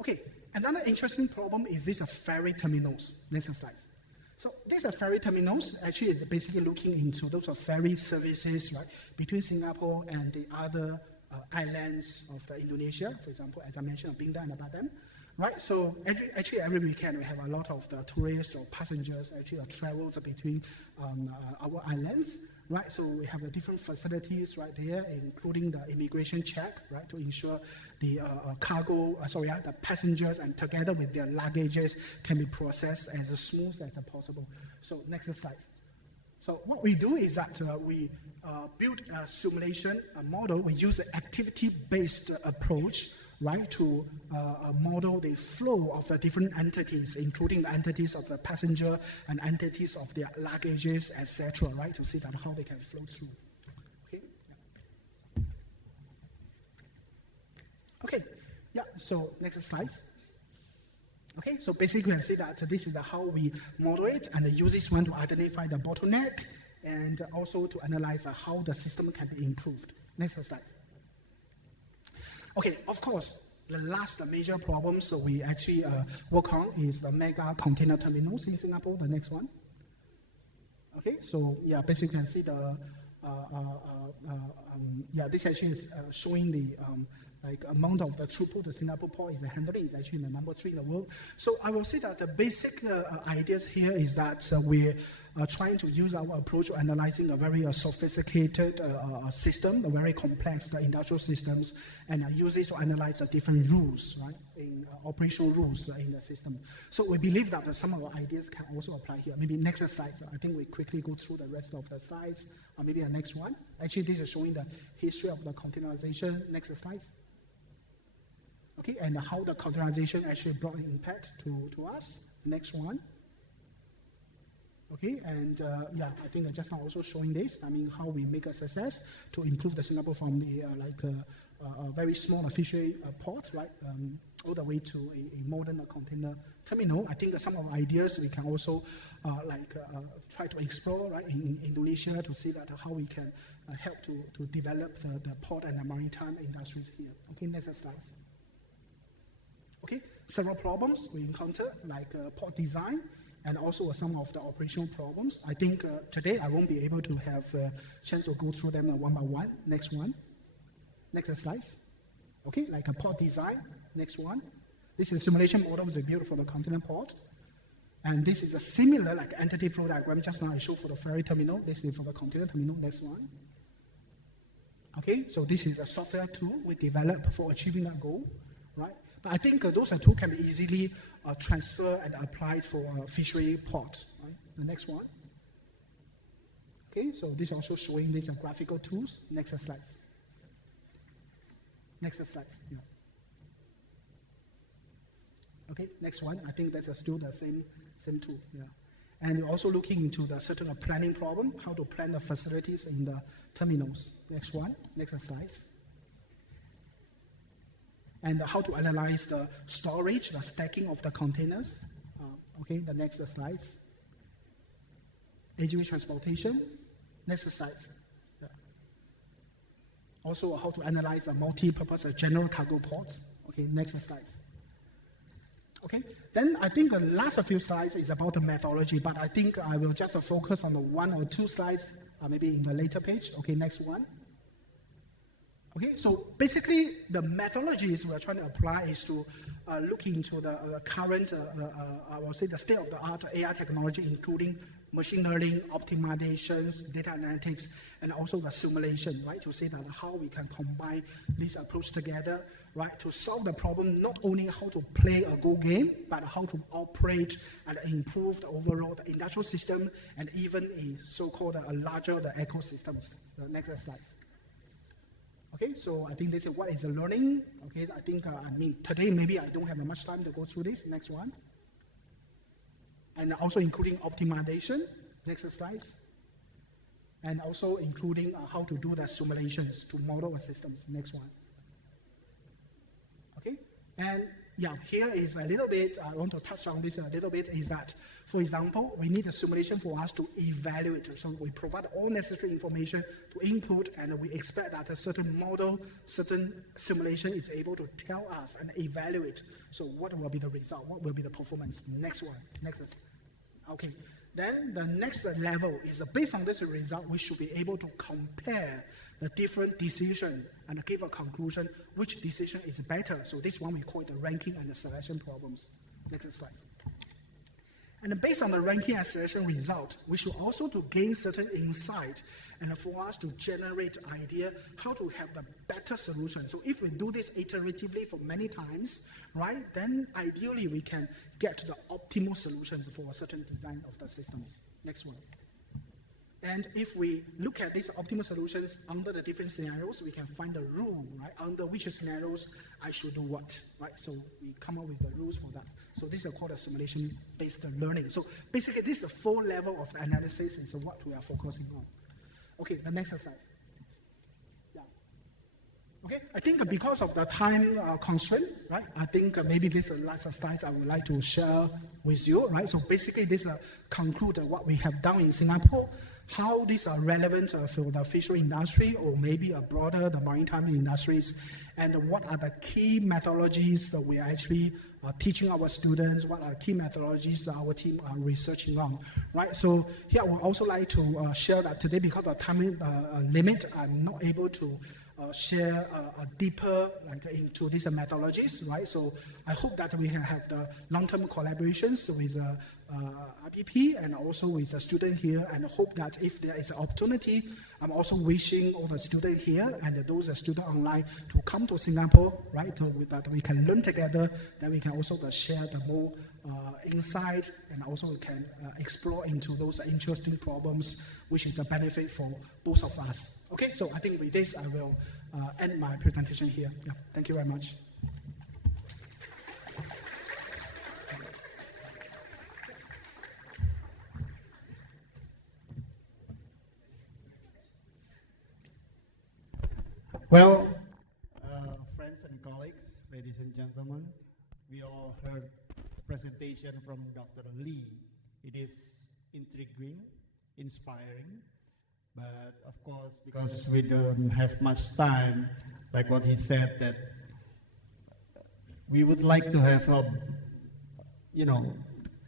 Okay, another interesting problem is this ferry terminals. Next slide. So these ferry terminals actually is basically looking into those ferry services, right, between Singapore and the other islands of the Indonesia, for example, as I mentioned, Bintan and Batam. Right, so actually every weekend we have a lot of the tourists or passengers actually travels between our islands, right? So we have the different facilities right there, including the immigration check, right, to ensure the the passengers and together with their luggages can be processed as smooth as possible. So next slide. So what we do is that we build a simulation, a model. We use an activity-based approach, right, to model the flow of the different entities, including the entities of the passenger and entities of their luggages, etc., right, to see that how they can flow through. Okay. Okay. Yeah. So next slide. Okay. So basically, I say that this is how we model it, and use this one to identify the bottleneck and also to analyze how the system can be improved. Next slide. Okay, of course, the last major problem we actually work on is the mega container terminals in Singapore, the next one. Okay, so yeah, basically you can see the, this actually is showing the amount of the throughput the Singapore port is handling is actually the number 3 in the world. So I will say that the basic ideas here is that we're trying to use our approach to analyzing a very sophisticated system, a very complex industrial systems, and use it to analyze the different rules, right, in operational rules in the system. So we believe that some of our ideas can also apply here. Maybe next slide. I think we quickly go through the rest of the slides, or maybe the next one. Actually, this is showing the history of the containerization. Next slide. Okay, and how the containerization actually brought an impact to us. Next one. Okay, and I think I just now also showing this. I mean, how we make a success to improve the Singapore from the a very small fishery port, right, all the way to a modern container terminal. I think some of the ideas we can also try to explore, right, in Indonesia to see that how we can help to develop the port and the maritime industries here. Okay, next slide. Okay, several problems we encounter, like port design, and also some of the operational problems. I think today I won't be able to have a chance to go through them one by one. Next one. Next slide. Okay, like a port design. Next one. This is a simulation model we built for the container port. And this is a similar like entity flow diagram just now I showed for the ferry terminal. This is for the container terminal. Next one. Okay, so this is a software tool we developed for achieving that goal, right? But I think those tools can be easily transferred and applied for fishery port. Right? The next one. Okay, so this is also showing these graphical tools. Next slide. Next slide. Yeah. Okay, next one. I think that's still the same tool. Yeah. And you're also looking into the certain planning problem, how to plan the facilities in the terminals. Next one. Next slide. And how to analyze the storage, the stacking of the containers. Okay, the next slides. AGV transportation. Next slides. Yeah. Also, how to analyze a multi-purpose general cargo port. Okay, next slides. Okay, then I think the last few slides is about the methodology, but I think I will just focus on the 1 or 2 slides, maybe in the later page. Okay, next one. Okay, so basically the methodologies we're trying to apply is to look into the current, I will say the state-of-the-art AI technology, including machine learning, optimizations, data analytics, and also the simulation, right? To see that how we can combine these approaches together, right? To solve the problem, not only how to play a Go game, but how to operate and improve the overall the industrial system and even a so-called larger the ecosystems. The next slide. Okay, so I think this is what is the learning. Okay, I think, today maybe I don't have much time to go through this. Next one. And also including optimization. Next slide. And also including how to do the simulations to model the systems. Next one. Okay, and yeah, here is a little bit, I want to touch on this a little bit, is that, for example, we need a simulation for us to evaluate. So we provide all necessary information to input, and we expect that a certain model, certain simulation is able to tell us and evaluate. So what will be the result? What will be the performance? Next one. Next. Okay. Then the next level is based on this result, we should be able to compare the different decisions and give a conclusion which decision is better. So this one we call it the ranking and the selection problems. Next slide. And based on the ranking and selection result, we should also to gain certain insight and for us to generate idea how to have the better solution. So if we do this iteratively for many times, right, then ideally we can get the optimal solutions for a certain design of the systems. Next one. And if we look at these optimal solutions under the different scenarios, we can find a rule, right, under which scenarios I should do what, right? So we come up with the rules for that. So this is called a simulation-based learning. So basically, this is the full level of analysis is what we are focusing on. Okay, the next slide. Yeah. Okay, I think because of the time constraint, right, I think maybe this is the last slide I would like to share with you, right? So basically, this concludes what we have done in Singapore, how these are relevant for the fishery industry or maybe a broader the maritime industries, and what are the key methodologies that we are actually teaching our students, what are key methodologies that our team are researching on, right? So here I would also like to share that today, because of the time limit, I'm not able to share a deeper into these methodologies, right? So I hope that we can have the long-term collaborations with RPP and also with the student here, and hope that if there is an opportunity, I'm also wishing all the students here and those students online to come to Singapore, right? So that we can learn together, then we can also share the more insight, and also we can explore into those interesting problems, which is a benefit for both of us. Okay, so I think with this, I will end my presentation here. Yeah, thank you very much. Well, friends and colleagues, ladies and gentlemen, we all heard the presentation from Dr. Lee. It is intriguing, inspiring, but of course, because we don't have much time, like what he said, that we would like to have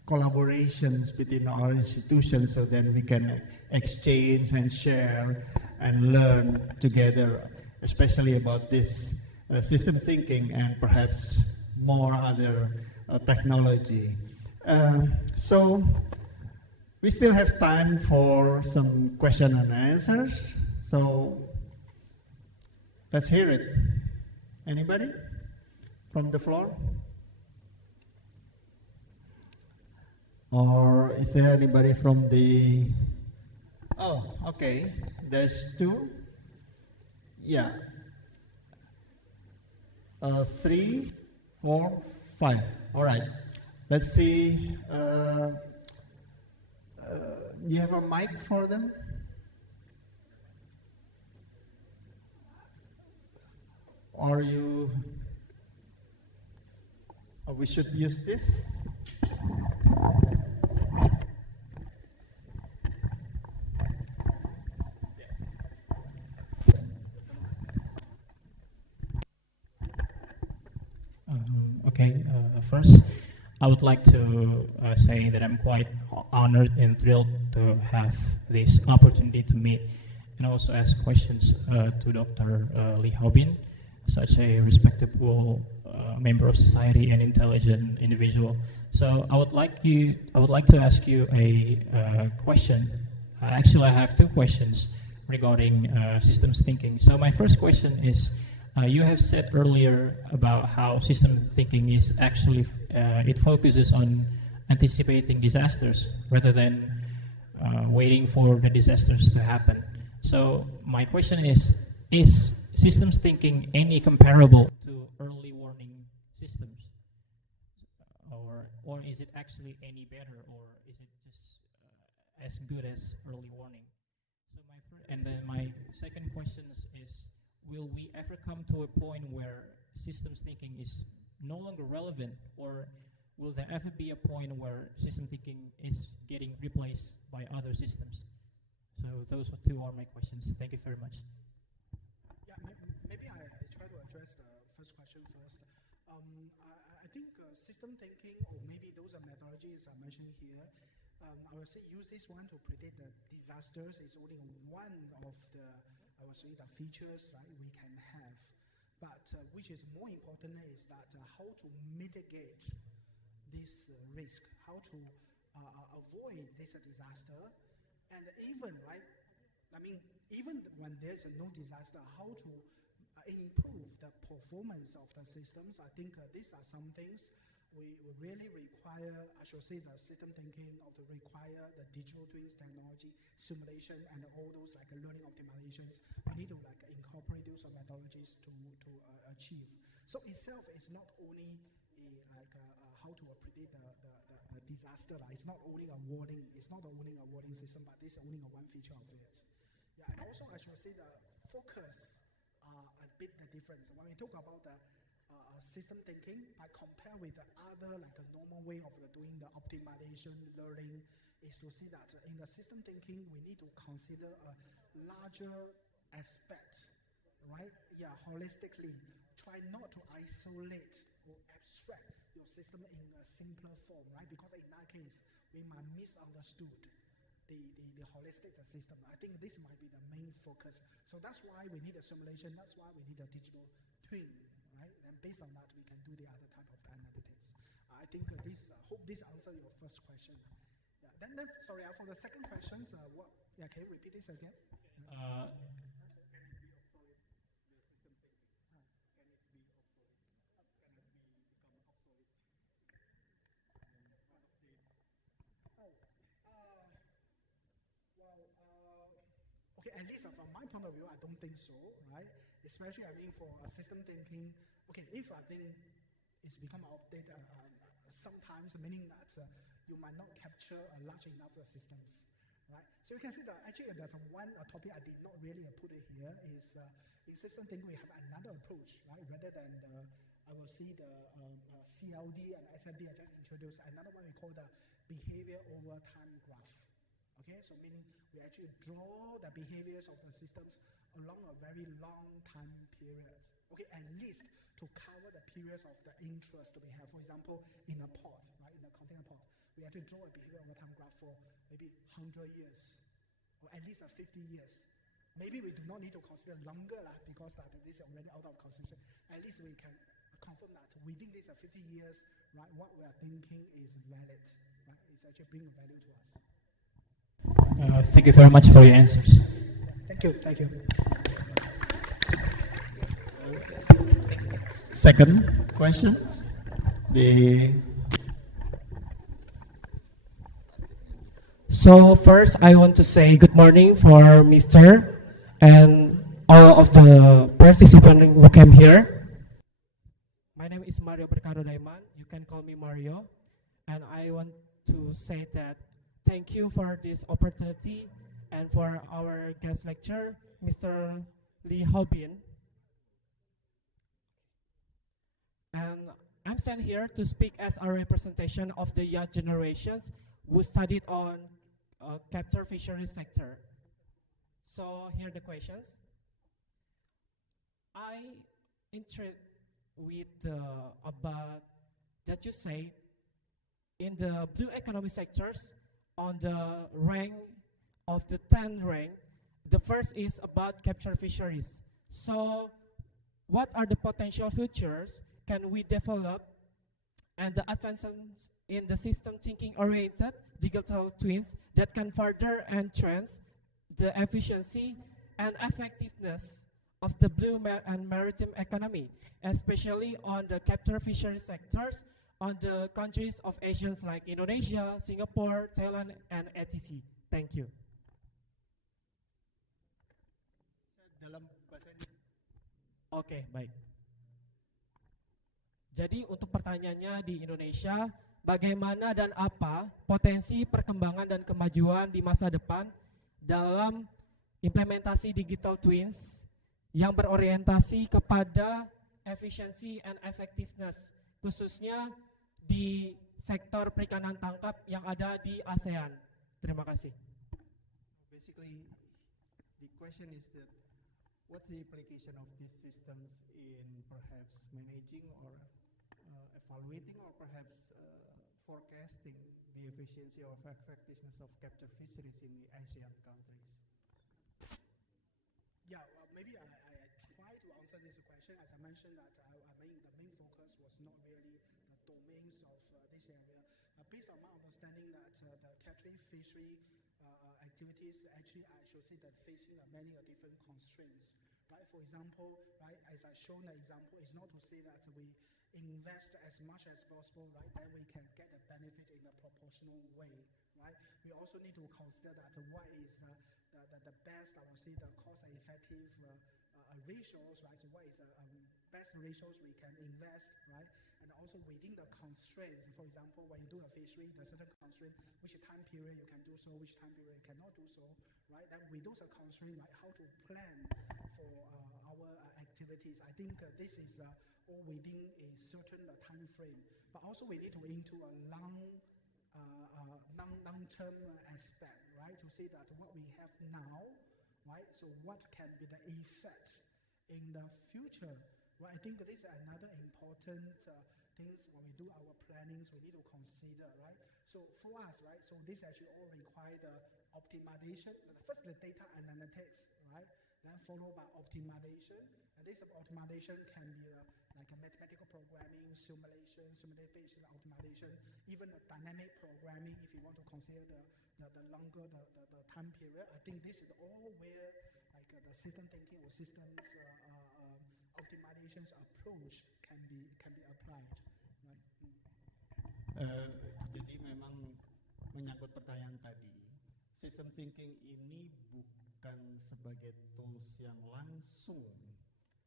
collaborations between our institutions, so then we can exchange and share and learn together, especially about this system thinking and perhaps more other technology. So we still have time for some question and answers. So let's hear it. Anybody from the floor? Or is there anybody from the... Oh, okay. There's two. Yeah. 3, 4, 5. All right. Let's see. You have a mic for them? Or we should use this? First, I would like to say that I'm quite honored and thrilled to have this opportunity to meet and also ask questions to Dr. Lee Hao-bin, such a respectable member of society and intelligent individual. So I would like to ask you a question. Actually, I have two questions regarding systems thinking. So my first question is, you have said earlier about how system thinking is actually, it focuses on anticipating disasters rather than waiting for the disasters to happen. So my question is systems thinking any comparable to early warning systems? Or is it actually any better, or is it just as good as early warning? So and then my second question is, will we ever come to a point where systems thinking is no longer relevant, or will there ever be a point where system thinking is getting replaced by other systems? So those two are my questions. Thank you very much. Yeah, maybe I try to address the first question first. I think system thinking, or maybe those are methodologies I mentioned here, I would say use this one to predict the disasters is only one of the, I would say, the features we can have. But which is more important is that how to mitigate this risk, how to avoid this disaster, and even, even when there's no disaster, how to improve the performance of the systems. I think these are some things we really require, I should say, the system thinking, or to require the digital twins technology, simulation, and all those learning optimizations. We need to incorporate those methodologies to achieve. So itself is not only how to predict the disaster. It's not only a warning. It's not only a warning system, but this is only one feature of it. Yeah, and also I should say the focus a bit the difference. When we talk about the system thinking, I compare with the other the normal way of doing the optimization learning, is to see that in the system thinking we need to consider a larger aspect, right? Yeah, holistically. Try not to isolate or abstract your system in a simpler form, right? Because in that case, we might misunderstood the holistic system. I think this might be the main focus. So that's why we need a simulation. That's why we need a digital twin, right? And based on that, we can do the other type of analytics. I think hope this answers your first question. Yeah. Then sorry, for the second questions, what? Yeah, can you repeat this again? Okay, at least from my point of view, I don't think so, right? Especially, for system thinking. Okay, if I think it's become outdated sometimes, meaning that you might not capture a large enough systems, right? So you can see that actually there's one topic I did not really put it here is in system thinking we have another approach, right? Rather than I will see the CLD and SMD I just introduced, another one we call the behavior over time graph. Okay, so meaning we actually draw the behaviors of the systems along a very long time period. Okay, at least to cover the periods of the interest we have. For example, in a pod, right, in a container pod, we actually draw a behavior over time graph for maybe 100 years, or at least 50 years. Maybe we do not need to consider longer because this is already out of consideration. At least we can confirm that within these 50 years, right, what we are thinking is valid, right? It's actually bringing value to us. Thank you very much for your answers. Thank you. Thank you. Second question. So first, I want to say good morning for Mr. and all of the participants who came here. My name is Mario Bercaro Daiman. You can call me Mario. And I want to say that thank you for this opportunity and for our guest lecturer, Mr. Lee Hao-bin. And I'm sent here to speak as a representation of the young generations who studied on capture fisheries sector. So here are the questions. I interested with about that you say in the blue economy sectors on the rank of the 10th rank, The first is about capture fisheries. So, what are the potential features can we develop and the advancements in the system thinking oriented digital twins that can further enhance the efficiency and effectiveness of the blue and maritime economy, especially on the capture fishery sectors on the countries of Asians like Indonesia, Singapore, Thailand, and etc. Thank you. Dalam bahasa Indonesia. Oke, baik. Jadi untuk pertanyaannya di Indonesia, bagaimana dan apa potensi perkembangan dan kemajuan di masa depan dalam implementasi digital twins yang berorientasi kepada efisiensi and effectiveness, khususnya di sektor perikanan tangkap yang ada di ASEAN. Terima kasih. Basically, the question is that what's the implication of these systems in perhaps managing or evaluating or perhaps forecasting the efficiency or effectiveness of capture fisheries in the ASEAN countries? Yeah, well, maybe I try to answer this question. As I mentioned, that the main focus was not really the domains of this area. Based on my understanding, that the capturing fishery activities actually, I should say that facing many different constraints. Right? For example, right, as I shown the example, it's not to say that we invest as much as possible, right? Then we can get the benefit in a proportional way, right? We also need to consider that what is the best, I would say, the cost-effective ratios, right? So what is the best ratios we can invest, right? And also within the constraints, for example, when you do a fishery, there's certain constraint, which time period you can do so, which time period you cannot do so, right? Then with those constraints, right, how to plan for our activities. I think this is all within a certain time frame, but also we need to into a long-term aspect, right? To say that what we have now, right? So what can be the effect in the future, right? I think this is another important things when we do our plannings, we need to consider, right? So for us, right? So this actually all require the optimization. First, the data analytics, right? Then followed by optimization, and this optimization can be like a mathematical programming, simulation-based optimization, even a dynamic programming if you want to consider the longer the time period. I think this is all where like the system thinking or systems optimizations approach can be applied, right? Jadi memang menyangkut pertanyaan tadi, system thinking ini bukan sebagai tools yang langsung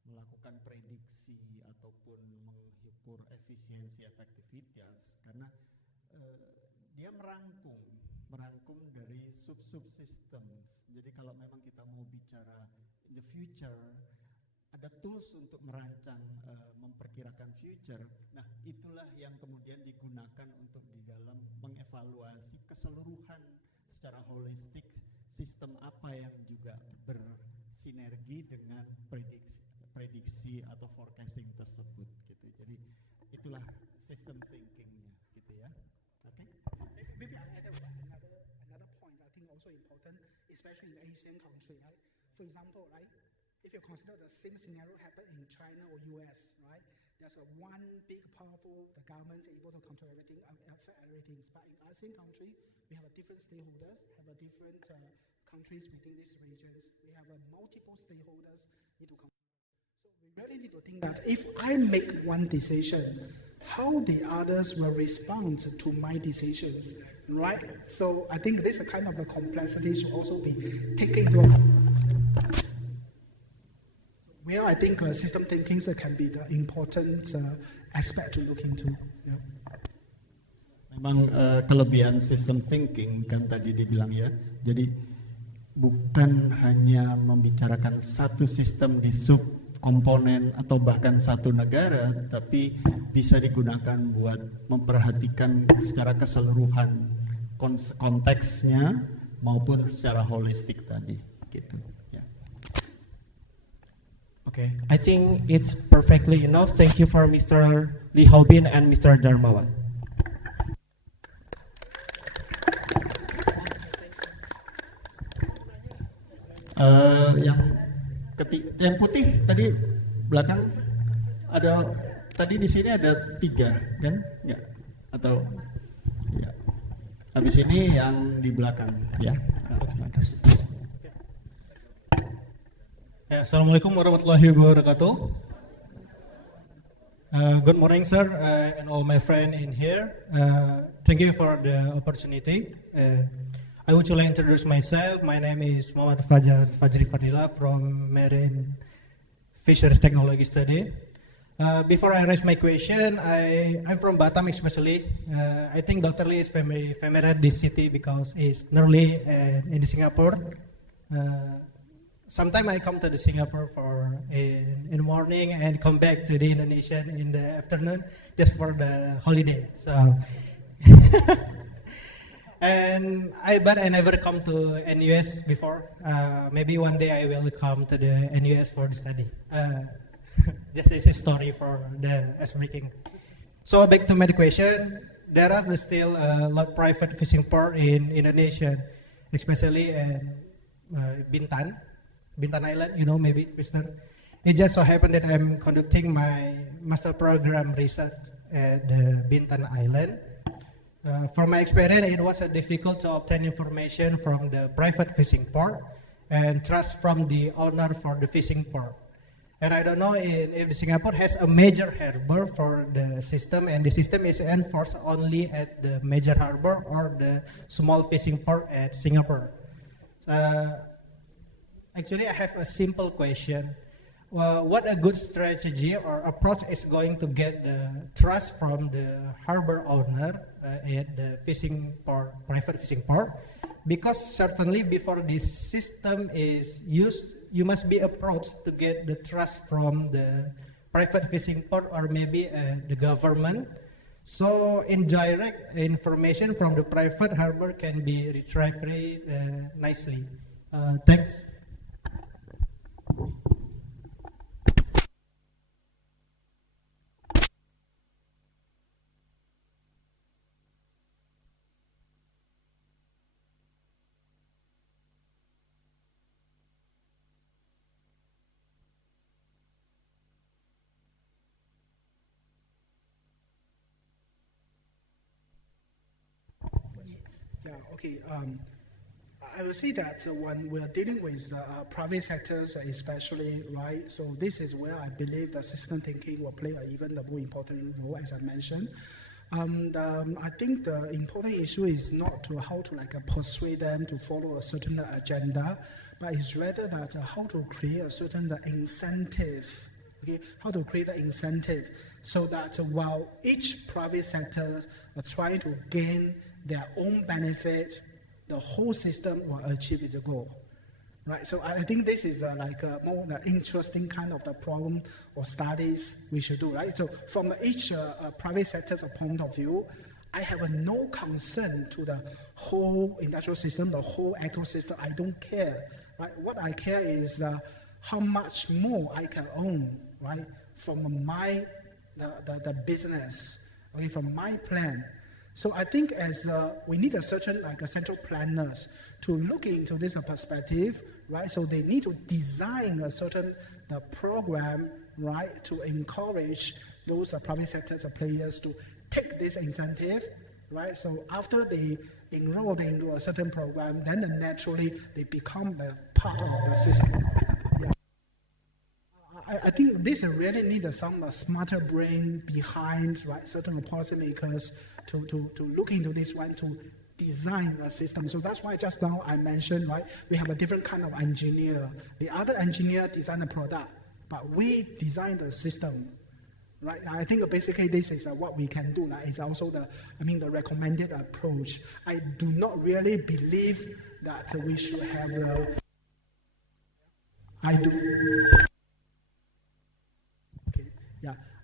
melakukan prediksi ataupun mengukur efisiensi efektivitas, karena dia merangkum dari sub-systems. Jadi kalau memang kita mau bicara in the future, ada tools untuk merancang, memperkirakan future. Nah, itulah yang kemudian digunakan untuk di dalam mengevaluasi keseluruhan secara holistik sistem apa yang juga bersinergi dengan prediksi atau forecasting tersebut gitu. Jadi itulah system thinkingnya gitu ya. Okay? Maybe I add another point I think also important, especially in Asian country, right? For example, right, if you consider the same scenario happen in China or US, right? There's one big powerful, the government is able to control everything, affect everything. But in ASEAN country, we have a different stakeholders, have a different countries within these regions. We have multiple stakeholders need to control. So we really need to think that if I make one decision, how the others will respond to my decisions, right? So I think this kind of the complexity should also be taken into account. Where I think system thinking can be the important aspect to look into. Yeah. Memang kelebihan system thinking kan tadi dibilang ya, jadi bukan hanya membicarakan satu sistem di sub komponen atau bahkan satu negara, tapi bisa digunakan buat memperhatikan secara keseluruhan konteksnya maupun secara holistik tadi gitu. Okay, I think it's perfectly enough. Thank you for Mr. Lee Haobin and Mr. Darmawan. Yang putih tadi belakang ada, tadi di sini ada 3 kan? Ya. Atau ya. Habis ini yang di belakang ya. Terima kasih. Ya, Assalamualaikum warahmatullahi wabarakatuh. Good morning, sir, and all my friends in here. Thank you for the opportunity. I would like to introduce myself. My name is Muhammad Fajri Fadila from Marine Fisheries Technology Study. Before I raise my question, I'm from Batam especially. I think Dr. Lee is familiar with this city because it's nearly in Singapore. Sometimes I come to the Singapore in the morning and come back to the Indonesia in the afternoon just for the holiday. So, but I never come to NUS before. Maybe one day I will come to the NUS for the study. Just as a story for the breaking. So back to my question, there are still a lot of private fishing port in Indonesia, especially in Bintan Island, maybe Mister. It just so happened that I'm conducting my master program research at the Bintan Island. From my experience, it was difficult to obtain information from the private fishing port and trust from the owner for the fishing port. And I don't know if Singapore has a major harbor for the system, and the system is enforced only at the major harbor or the small fishing port at Singapore. Actually, I have a simple question. What a good strategy or approach is going to get the trust from the harbor owner at the fishing port, private fishing port? Because certainly before this system is used, you must be approached to get the trust from the private fishing port or maybe the government. So indirect information from the private harbor can be retrieved very nicely. Thanks. Yeah, okay. I will say that when we are dealing with private sectors especially, right, so this is where I believe the system thinking will play an even more important role, as I mentioned. I think the important issue is not to how to persuade them to follow a certain agenda, but it's rather that how to create a certain incentive, okay, how to create the incentive so that while each private sector are trying to gain their own benefit, the whole system will achieve its goal, right? So I think this is more interesting kind of the problem or studies we should do, right? So from each private sector's point of view, I have no concern to the whole industrial system, the whole ecosystem. I don't care, right? What I care is how much more I can own, right, from my the business, okay, from my plan. So I think as we need a certain central planners to look into this perspective, right? So they need to design a certain program, right, to encourage those private sector players to take this incentive, right? So after they enroll into a certain program, then naturally they become a part of the system. Yeah. I think this really needs some smarter brain behind, right, certain policymakers to look into this one, to design a system. So that's why just now I mentioned, right, we have a different kind of engineer. The other engineer design the product, but we design the system, right? I think basically this is what we can do. Right? It's also the recommended approach. I do not really believe that we should have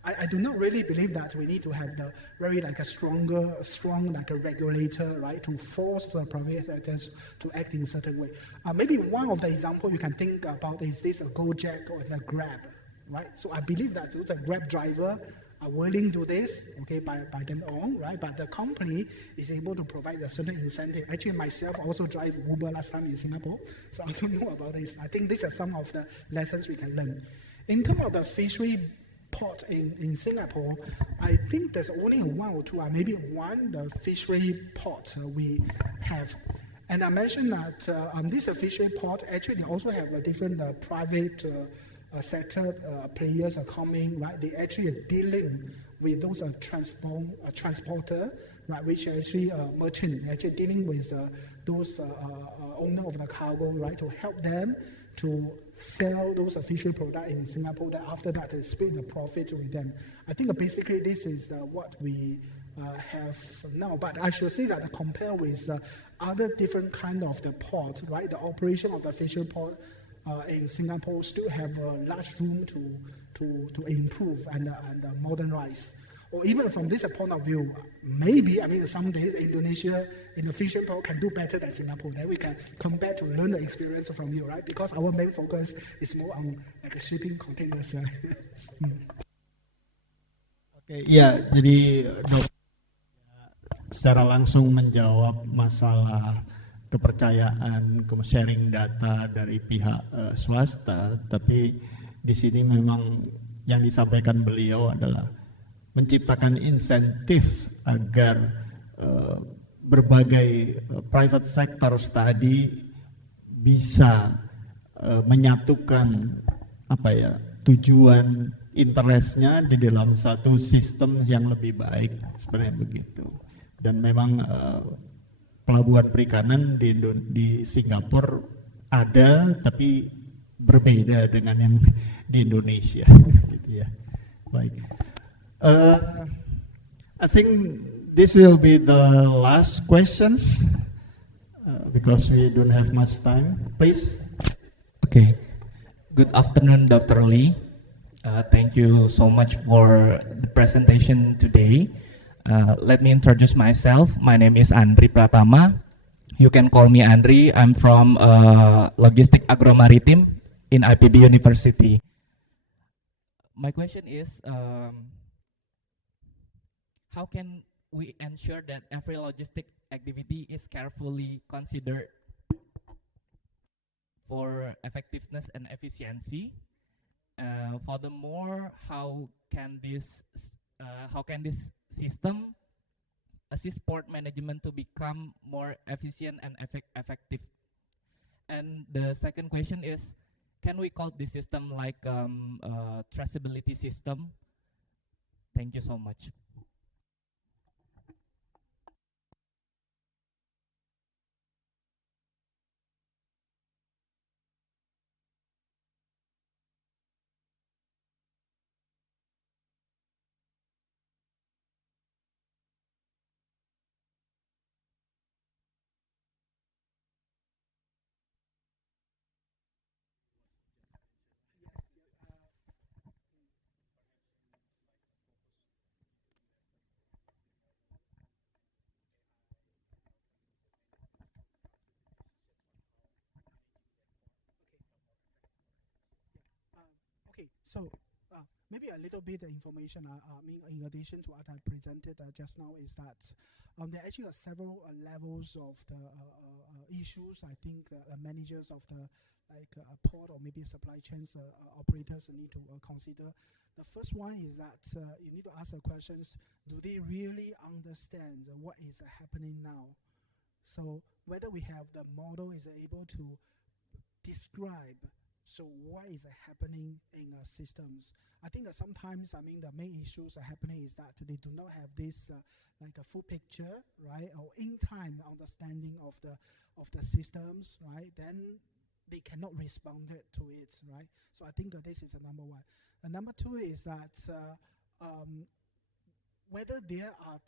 I do not really believe that we need to have the very strong regulator, right, to force the private sectors to act in a certain way. Maybe one of the examples you can think about is this Gojek or the Grab, right? So I believe that the Grab driver, are willing to do this, okay, by their own, right? But the company is able to provide a certain incentive. Actually, myself also drive Uber last time in Singapore, so I also know about this. I think these are some of the lessons we can learn. In terms of the fishery port in Singapore, I think there's only one or two, or maybe one, the fishery port we have. And I mentioned that on this fishery port, actually they also have a different private sector players are coming, right? They actually are dealing with those transporter, right? Which actually merchant, actually dealing with those owner of the cargo, right? To help them to sell those fishery products in Singapore. That after that, they split the profit with them. I think basically this is what we have now. But I should say that compared with the other different kind of the port, right? The operation of the fishery port in Singapore still have a large room to improve and modernize. Or even from this point of view, maybe, I mean, someday Indonesia in the fishery port can do better than Singapore. Then we can come back to learn the experience from you, right? Because our main focus is more on like shipping containers. Oke, ya, jadi dok secara langsung menjawab masalah kepercayaan, sharing data dari pihak swasta, tapi di sini memang yang disampaikan beliau adalah menciptakan insentif agar berbagai private sector tadi bisa menyatukan tujuan interestnya di dalam satu sistem yang lebih baik, seperti begitu. Dan memang pelabuhan perikanan di Singapura ada, tapi berbeda dengan yang di Indonesia, gitu ya. Baik. I think this will be the last questions because we don't have much time. Please. Okay. Good afternoon, Dr. Lee. Thank you so much for the presentation today. Let me introduce myself. My name is Andri Pratama. You can call me Andri. I'm from Logistik Agromaritim in IPB University. My question is, how can we ensure that every logistic activity is carefully considered for effectiveness and efficiency? Furthermore, how can this system assist port management to become more efficient and effective? And the second question is, can we call this system like traceability system? Thank you so much. Okay, so maybe a little bit of information, in addition to what I presented just now, is that there actually are several levels of the issues I think managers of the port or maybe supply chains operators need to consider. The first one is that you need to ask the questions, do they really understand what is happening now? So whether we have the model is able to describe so what is happening in systems. I think sometimes, I mean, the main issues are happening is that they do not have this like a full picture, right, or in-time understanding of the systems, right? Then they cannot respond to it, right? So I think this is number one. And number two is that whether there are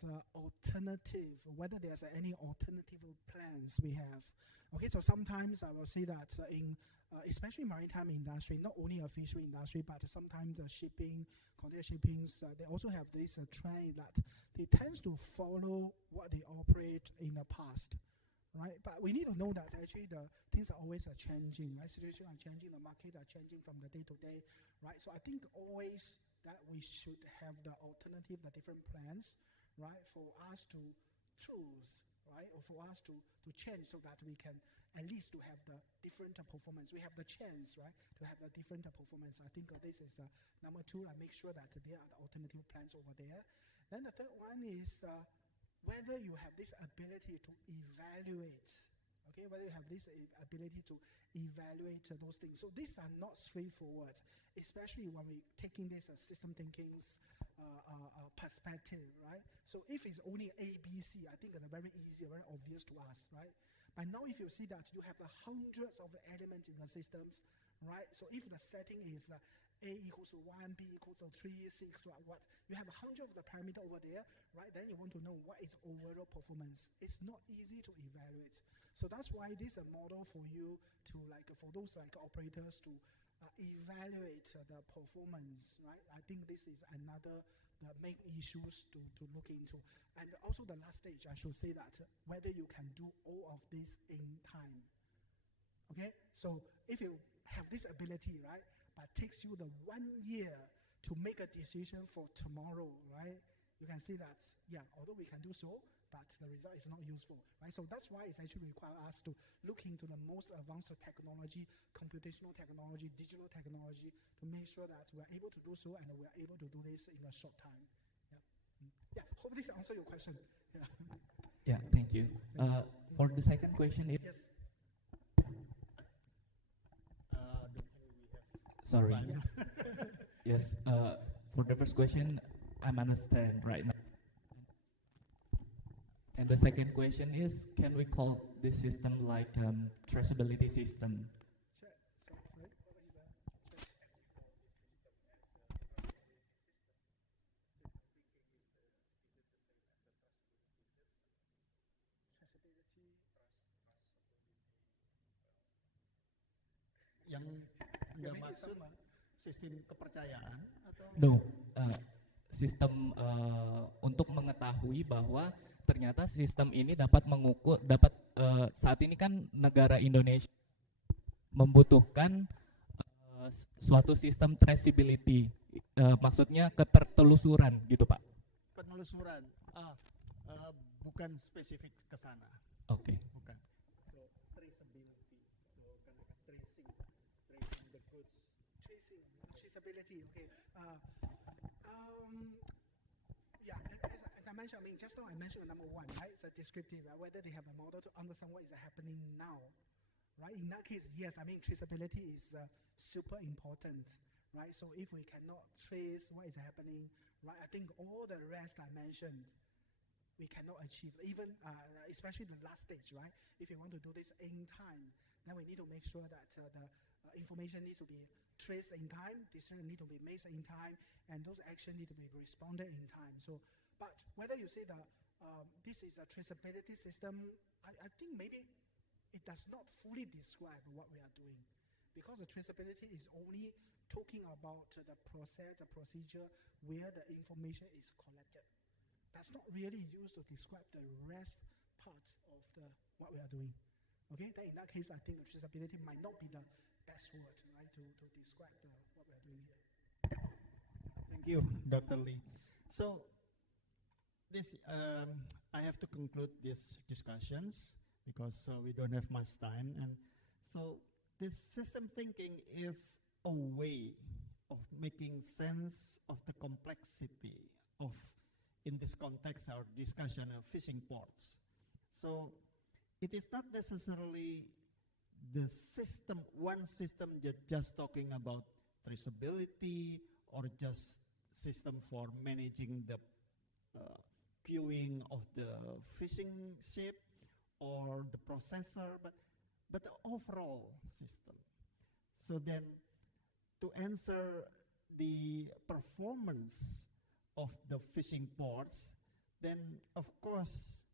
whether there's any alternative plans we have. Okay, so sometimes I will say that in especially maritime industry, not only a fishery industry, but sometimes the shipping, container shippings, they also have this trend that they tend to follow what they operate in the past, right? But we need to know that actually the things are always changing, right? Situations are changing, the market are changing from the day to day, right? So I think always that we should have the alternative, the different plans, right, for us to choose, right, or for us to change so that we can at least to have the different performance. We have the chance, right, to have the different performance. I think this is number two. I make sure that there are the alternative plans over there. Then the third one is whether you have this ability to evaluate, okay, whether you have this ability to evaluate those things. So these are not straightforward, especially when we taking this system thinking's perspective, right? So if it's only A, B, C, I think it's very easy, very obvious to us, right? But now if you see that you have the hundreds of elements in the systems, right? So if the setting is A equals to 1, B equals to 3, C equals to what, you have 100 of the parameter over there, right? Then you want to know what is overall performance. It's not easy to evaluate. So that's why this is a model for you to for those operators to evaluate the performance, right? I think this is another the main issues to look into. And also the last stage, I should say that whether you can do all of this in time. Okay, so if you have this ability, right, but takes you the 1 year to make a decision for tomorrow, right, you can see that, yeah, although we can do so, but the result is not useful, right? So that's why it's actually require us to look into the most advanced technology, computational technology, digital technology, to make sure that we're able to do so and we're able to do this in a short time. Yeah, hope this answers your question. Yeah, Yeah, thank you. For the second question, yes. Sorry. Yes, for the first question, I'm understand right now. And the second question is, can we call this system like traceability system? Sorry, what is that? Yang Anda maksud sistem kepercayaan atau? No, sistem untuk mengetahui bahwa ternyata sistem ini dapat mengukur, saat ini kan negara Indonesia membutuhkan suatu sistem traceability, maksudnya ketertelusuran gitu Pak. Penelusuran, bukan spesifik ke sana. Oke. Bukan. So traceability, so kind of tracing the goods. Traceability, okay. Yeah, as I mentioned, I mean, just now I mentioned number one, right? It's a descriptive, whether they have a model to understand what is happening now, right? In that case, yes, I mean, traceability is super important, right? So if we cannot trace what is happening, right, I think all the rest I mentioned, we cannot achieve, even especially the last stage, right? If you want to do this in time, then we need to make sure that the information needs to be traced in time, decision need to be made in time, and those actions need to be responded in time. So, but whether you say that this is a traceability system, I think maybe it does not fully describe what we are doing, because the traceability is only talking about the process, the procedure where the information is collected. That's not really used to describe the rest part of what we are doing. Okay, then in that case, I think traceability might not be the best word, right, to describe what we are doing here. Thank you, Dr. Lee. So, this I have to conclude these discussions because we don't have much time, and so this system thinking is a way of making sense of the complexity of, in this context, our discussion of fishing ports. So, it is not necessarily the system, one system just talking about traceability or just system for managing the queuing of the fishing ship or the processor, but the overall system. So then to answer the performance of the fishing ports, then of course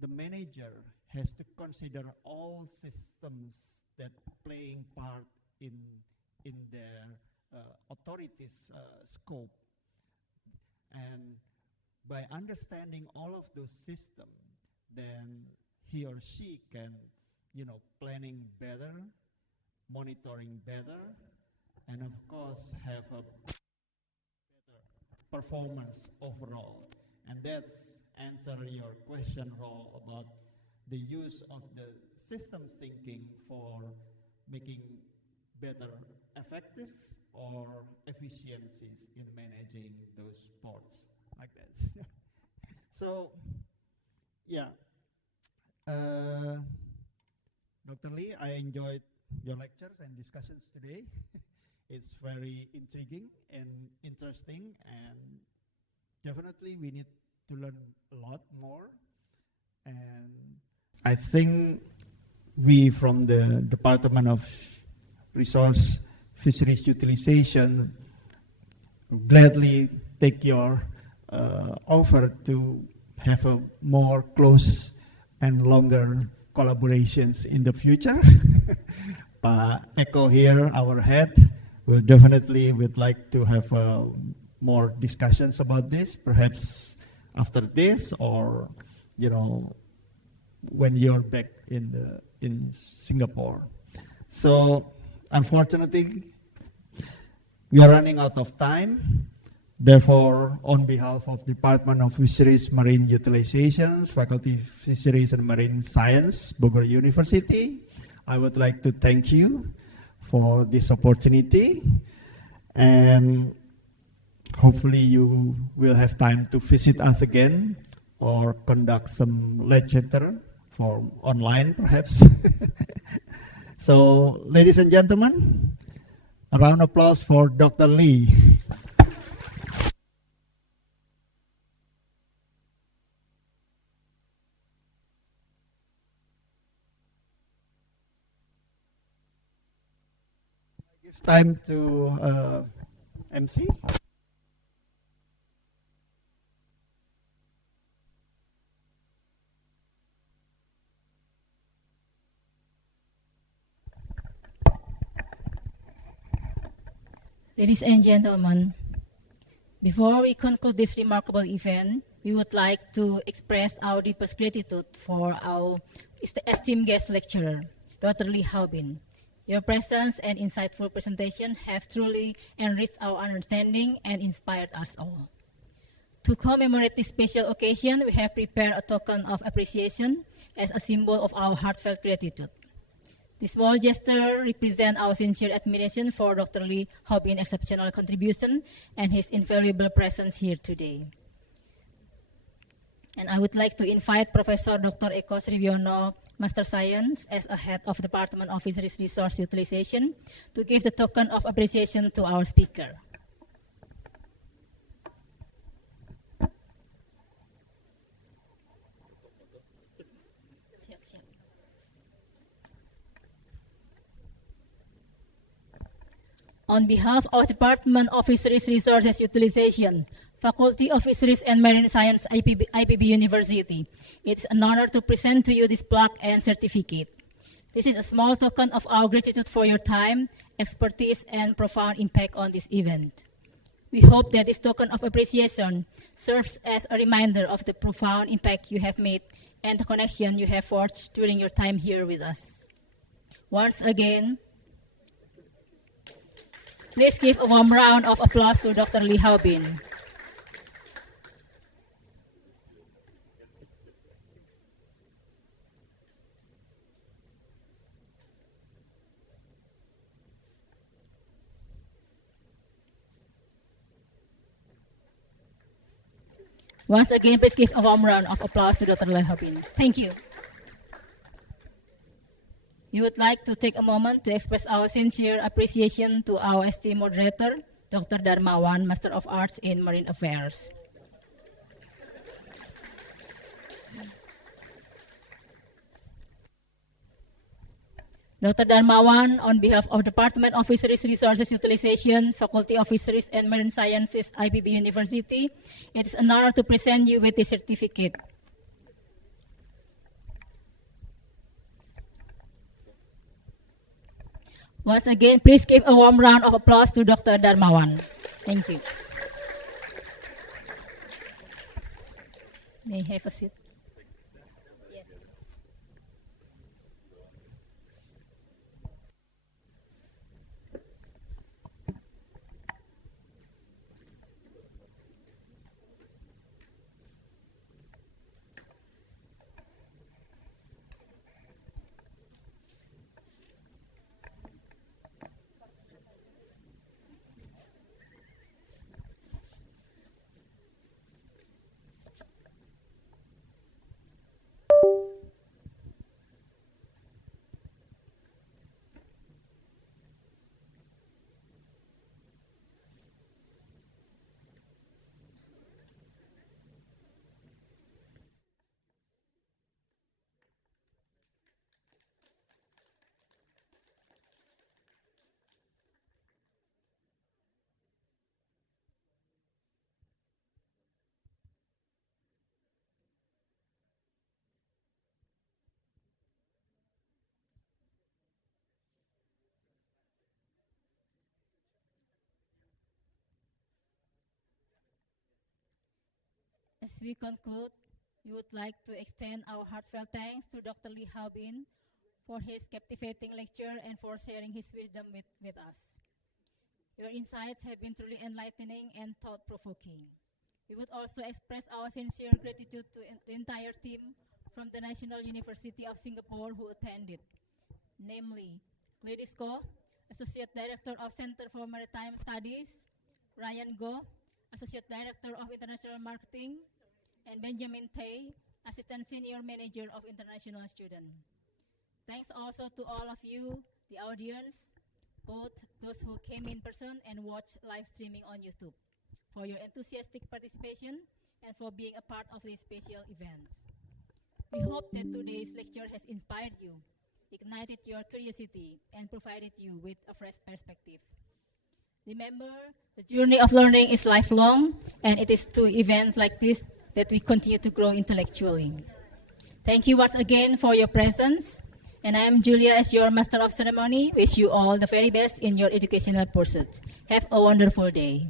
the manager has to consider all systems that playing part in their authorities' scope. And by understanding all of those systems, then he or she can, planning better, monitoring better, and of course have a better performance overall. And that's answer your question, Ro, about the use of the systems thinking for making better effective or efficiencies in managing those sports like that. So, yeah. Dr. Lee, I enjoyed your lectures and discussions today. It's very intriguing and interesting, and definitely we need to learn a lot more. And I think we from the Department of Resource Fisheries Utilization gladly take your offer to have a more close and longer collaborations in the future. Echo here, our head, will definitely would like to have more discussions about this, perhaps after this, or when you're back in Singapore. So unfortunately, we are running out of time. Therefore, on behalf of Department of Fisheries Marine Utilizations, Faculty of Fisheries and Marine Science, Bogor University, I would like to thank you for this opportunity, and hopefully you will have time to visit us again or conduct some lecture for online perhaps. So, ladies and gentlemen, a round of applause for Dr. Lee. Give time to MC. Ladies and gentlemen, before we conclude this remarkable event, we would like to express our deepest gratitude for our esteemed guest lecturer, Dr. Lee Hao-bin. Your presence and insightful presentation have truly enriched our understanding and inspired us all. To commemorate this special occasion, we have prepared a token of appreciation as a symbol of our heartfelt gratitude. This small gesture represents our sincere admiration for Dr. Lee Hao-bin's exceptional contribution and his invaluable presence here today. And I would like to invite Professor Dr. Eko Sriviono, Master Science, as a head of Department of Fisheries Resource Utilization, to give the token of appreciation to our speaker. On behalf of Department of Fisheries Resources Utilization, Faculty of Fisheries and Marine Science, IPB University, it's an honor to present to you this plaque and certificate. This is a small token of our gratitude for your time, expertise, and profound impact on this event. We hope that this token of appreciation serves as a reminder of the profound impact you have made and the connection you have forged during your time here with us. Once again, please give a warm round of applause to Dr. Lee Hao-bin. Once again, please give a warm round of applause to Dr. Lee Hao-bin. Thank you. We would like to take a moment to express our sincere appreciation to our esteemed moderator, Dr. Darmawan, Master of Arts in Marine Affairs. Dr. Darmawan, on behalf of Department of Fisheries Resources Utilization, Faculty of Fisheries and Marine Sciences, IPB University, it is an honor to present you with this certificate. Once again, please give a warm round of applause to Dr. Darmawan. Thank you. May I have a seat? Yes. As we conclude, we would like to extend our heartfelt thanks to Dr. Lee Hao-bin for his captivating lecture and for sharing his wisdom with us. Your insights have been truly enlightening and thought-provoking. We would also express our sincere gratitude to the entire team from the National University of Singapore who attended, namely Gladys Goh, Associate Director of Center for Maritime Studies, Ryan Goh, Associate Director of International Marketing, and Benjamin Tay, Assistant Senior Manager of International Student. Thanks also to all of you, the audience, both those who came in person and watched live streaming on YouTube, for your enthusiastic participation and for being a part of these special events. We hope that today's lecture has inspired you, ignited your curiosity, and provided you with a fresh perspective. Remember, the journey of learning is lifelong, and it is through events like this that we continue to grow intellectually. Thank you once again for your presence, and I am Julia as your Master of Ceremony. Wish you all the very best in your educational pursuit. Have a wonderful day.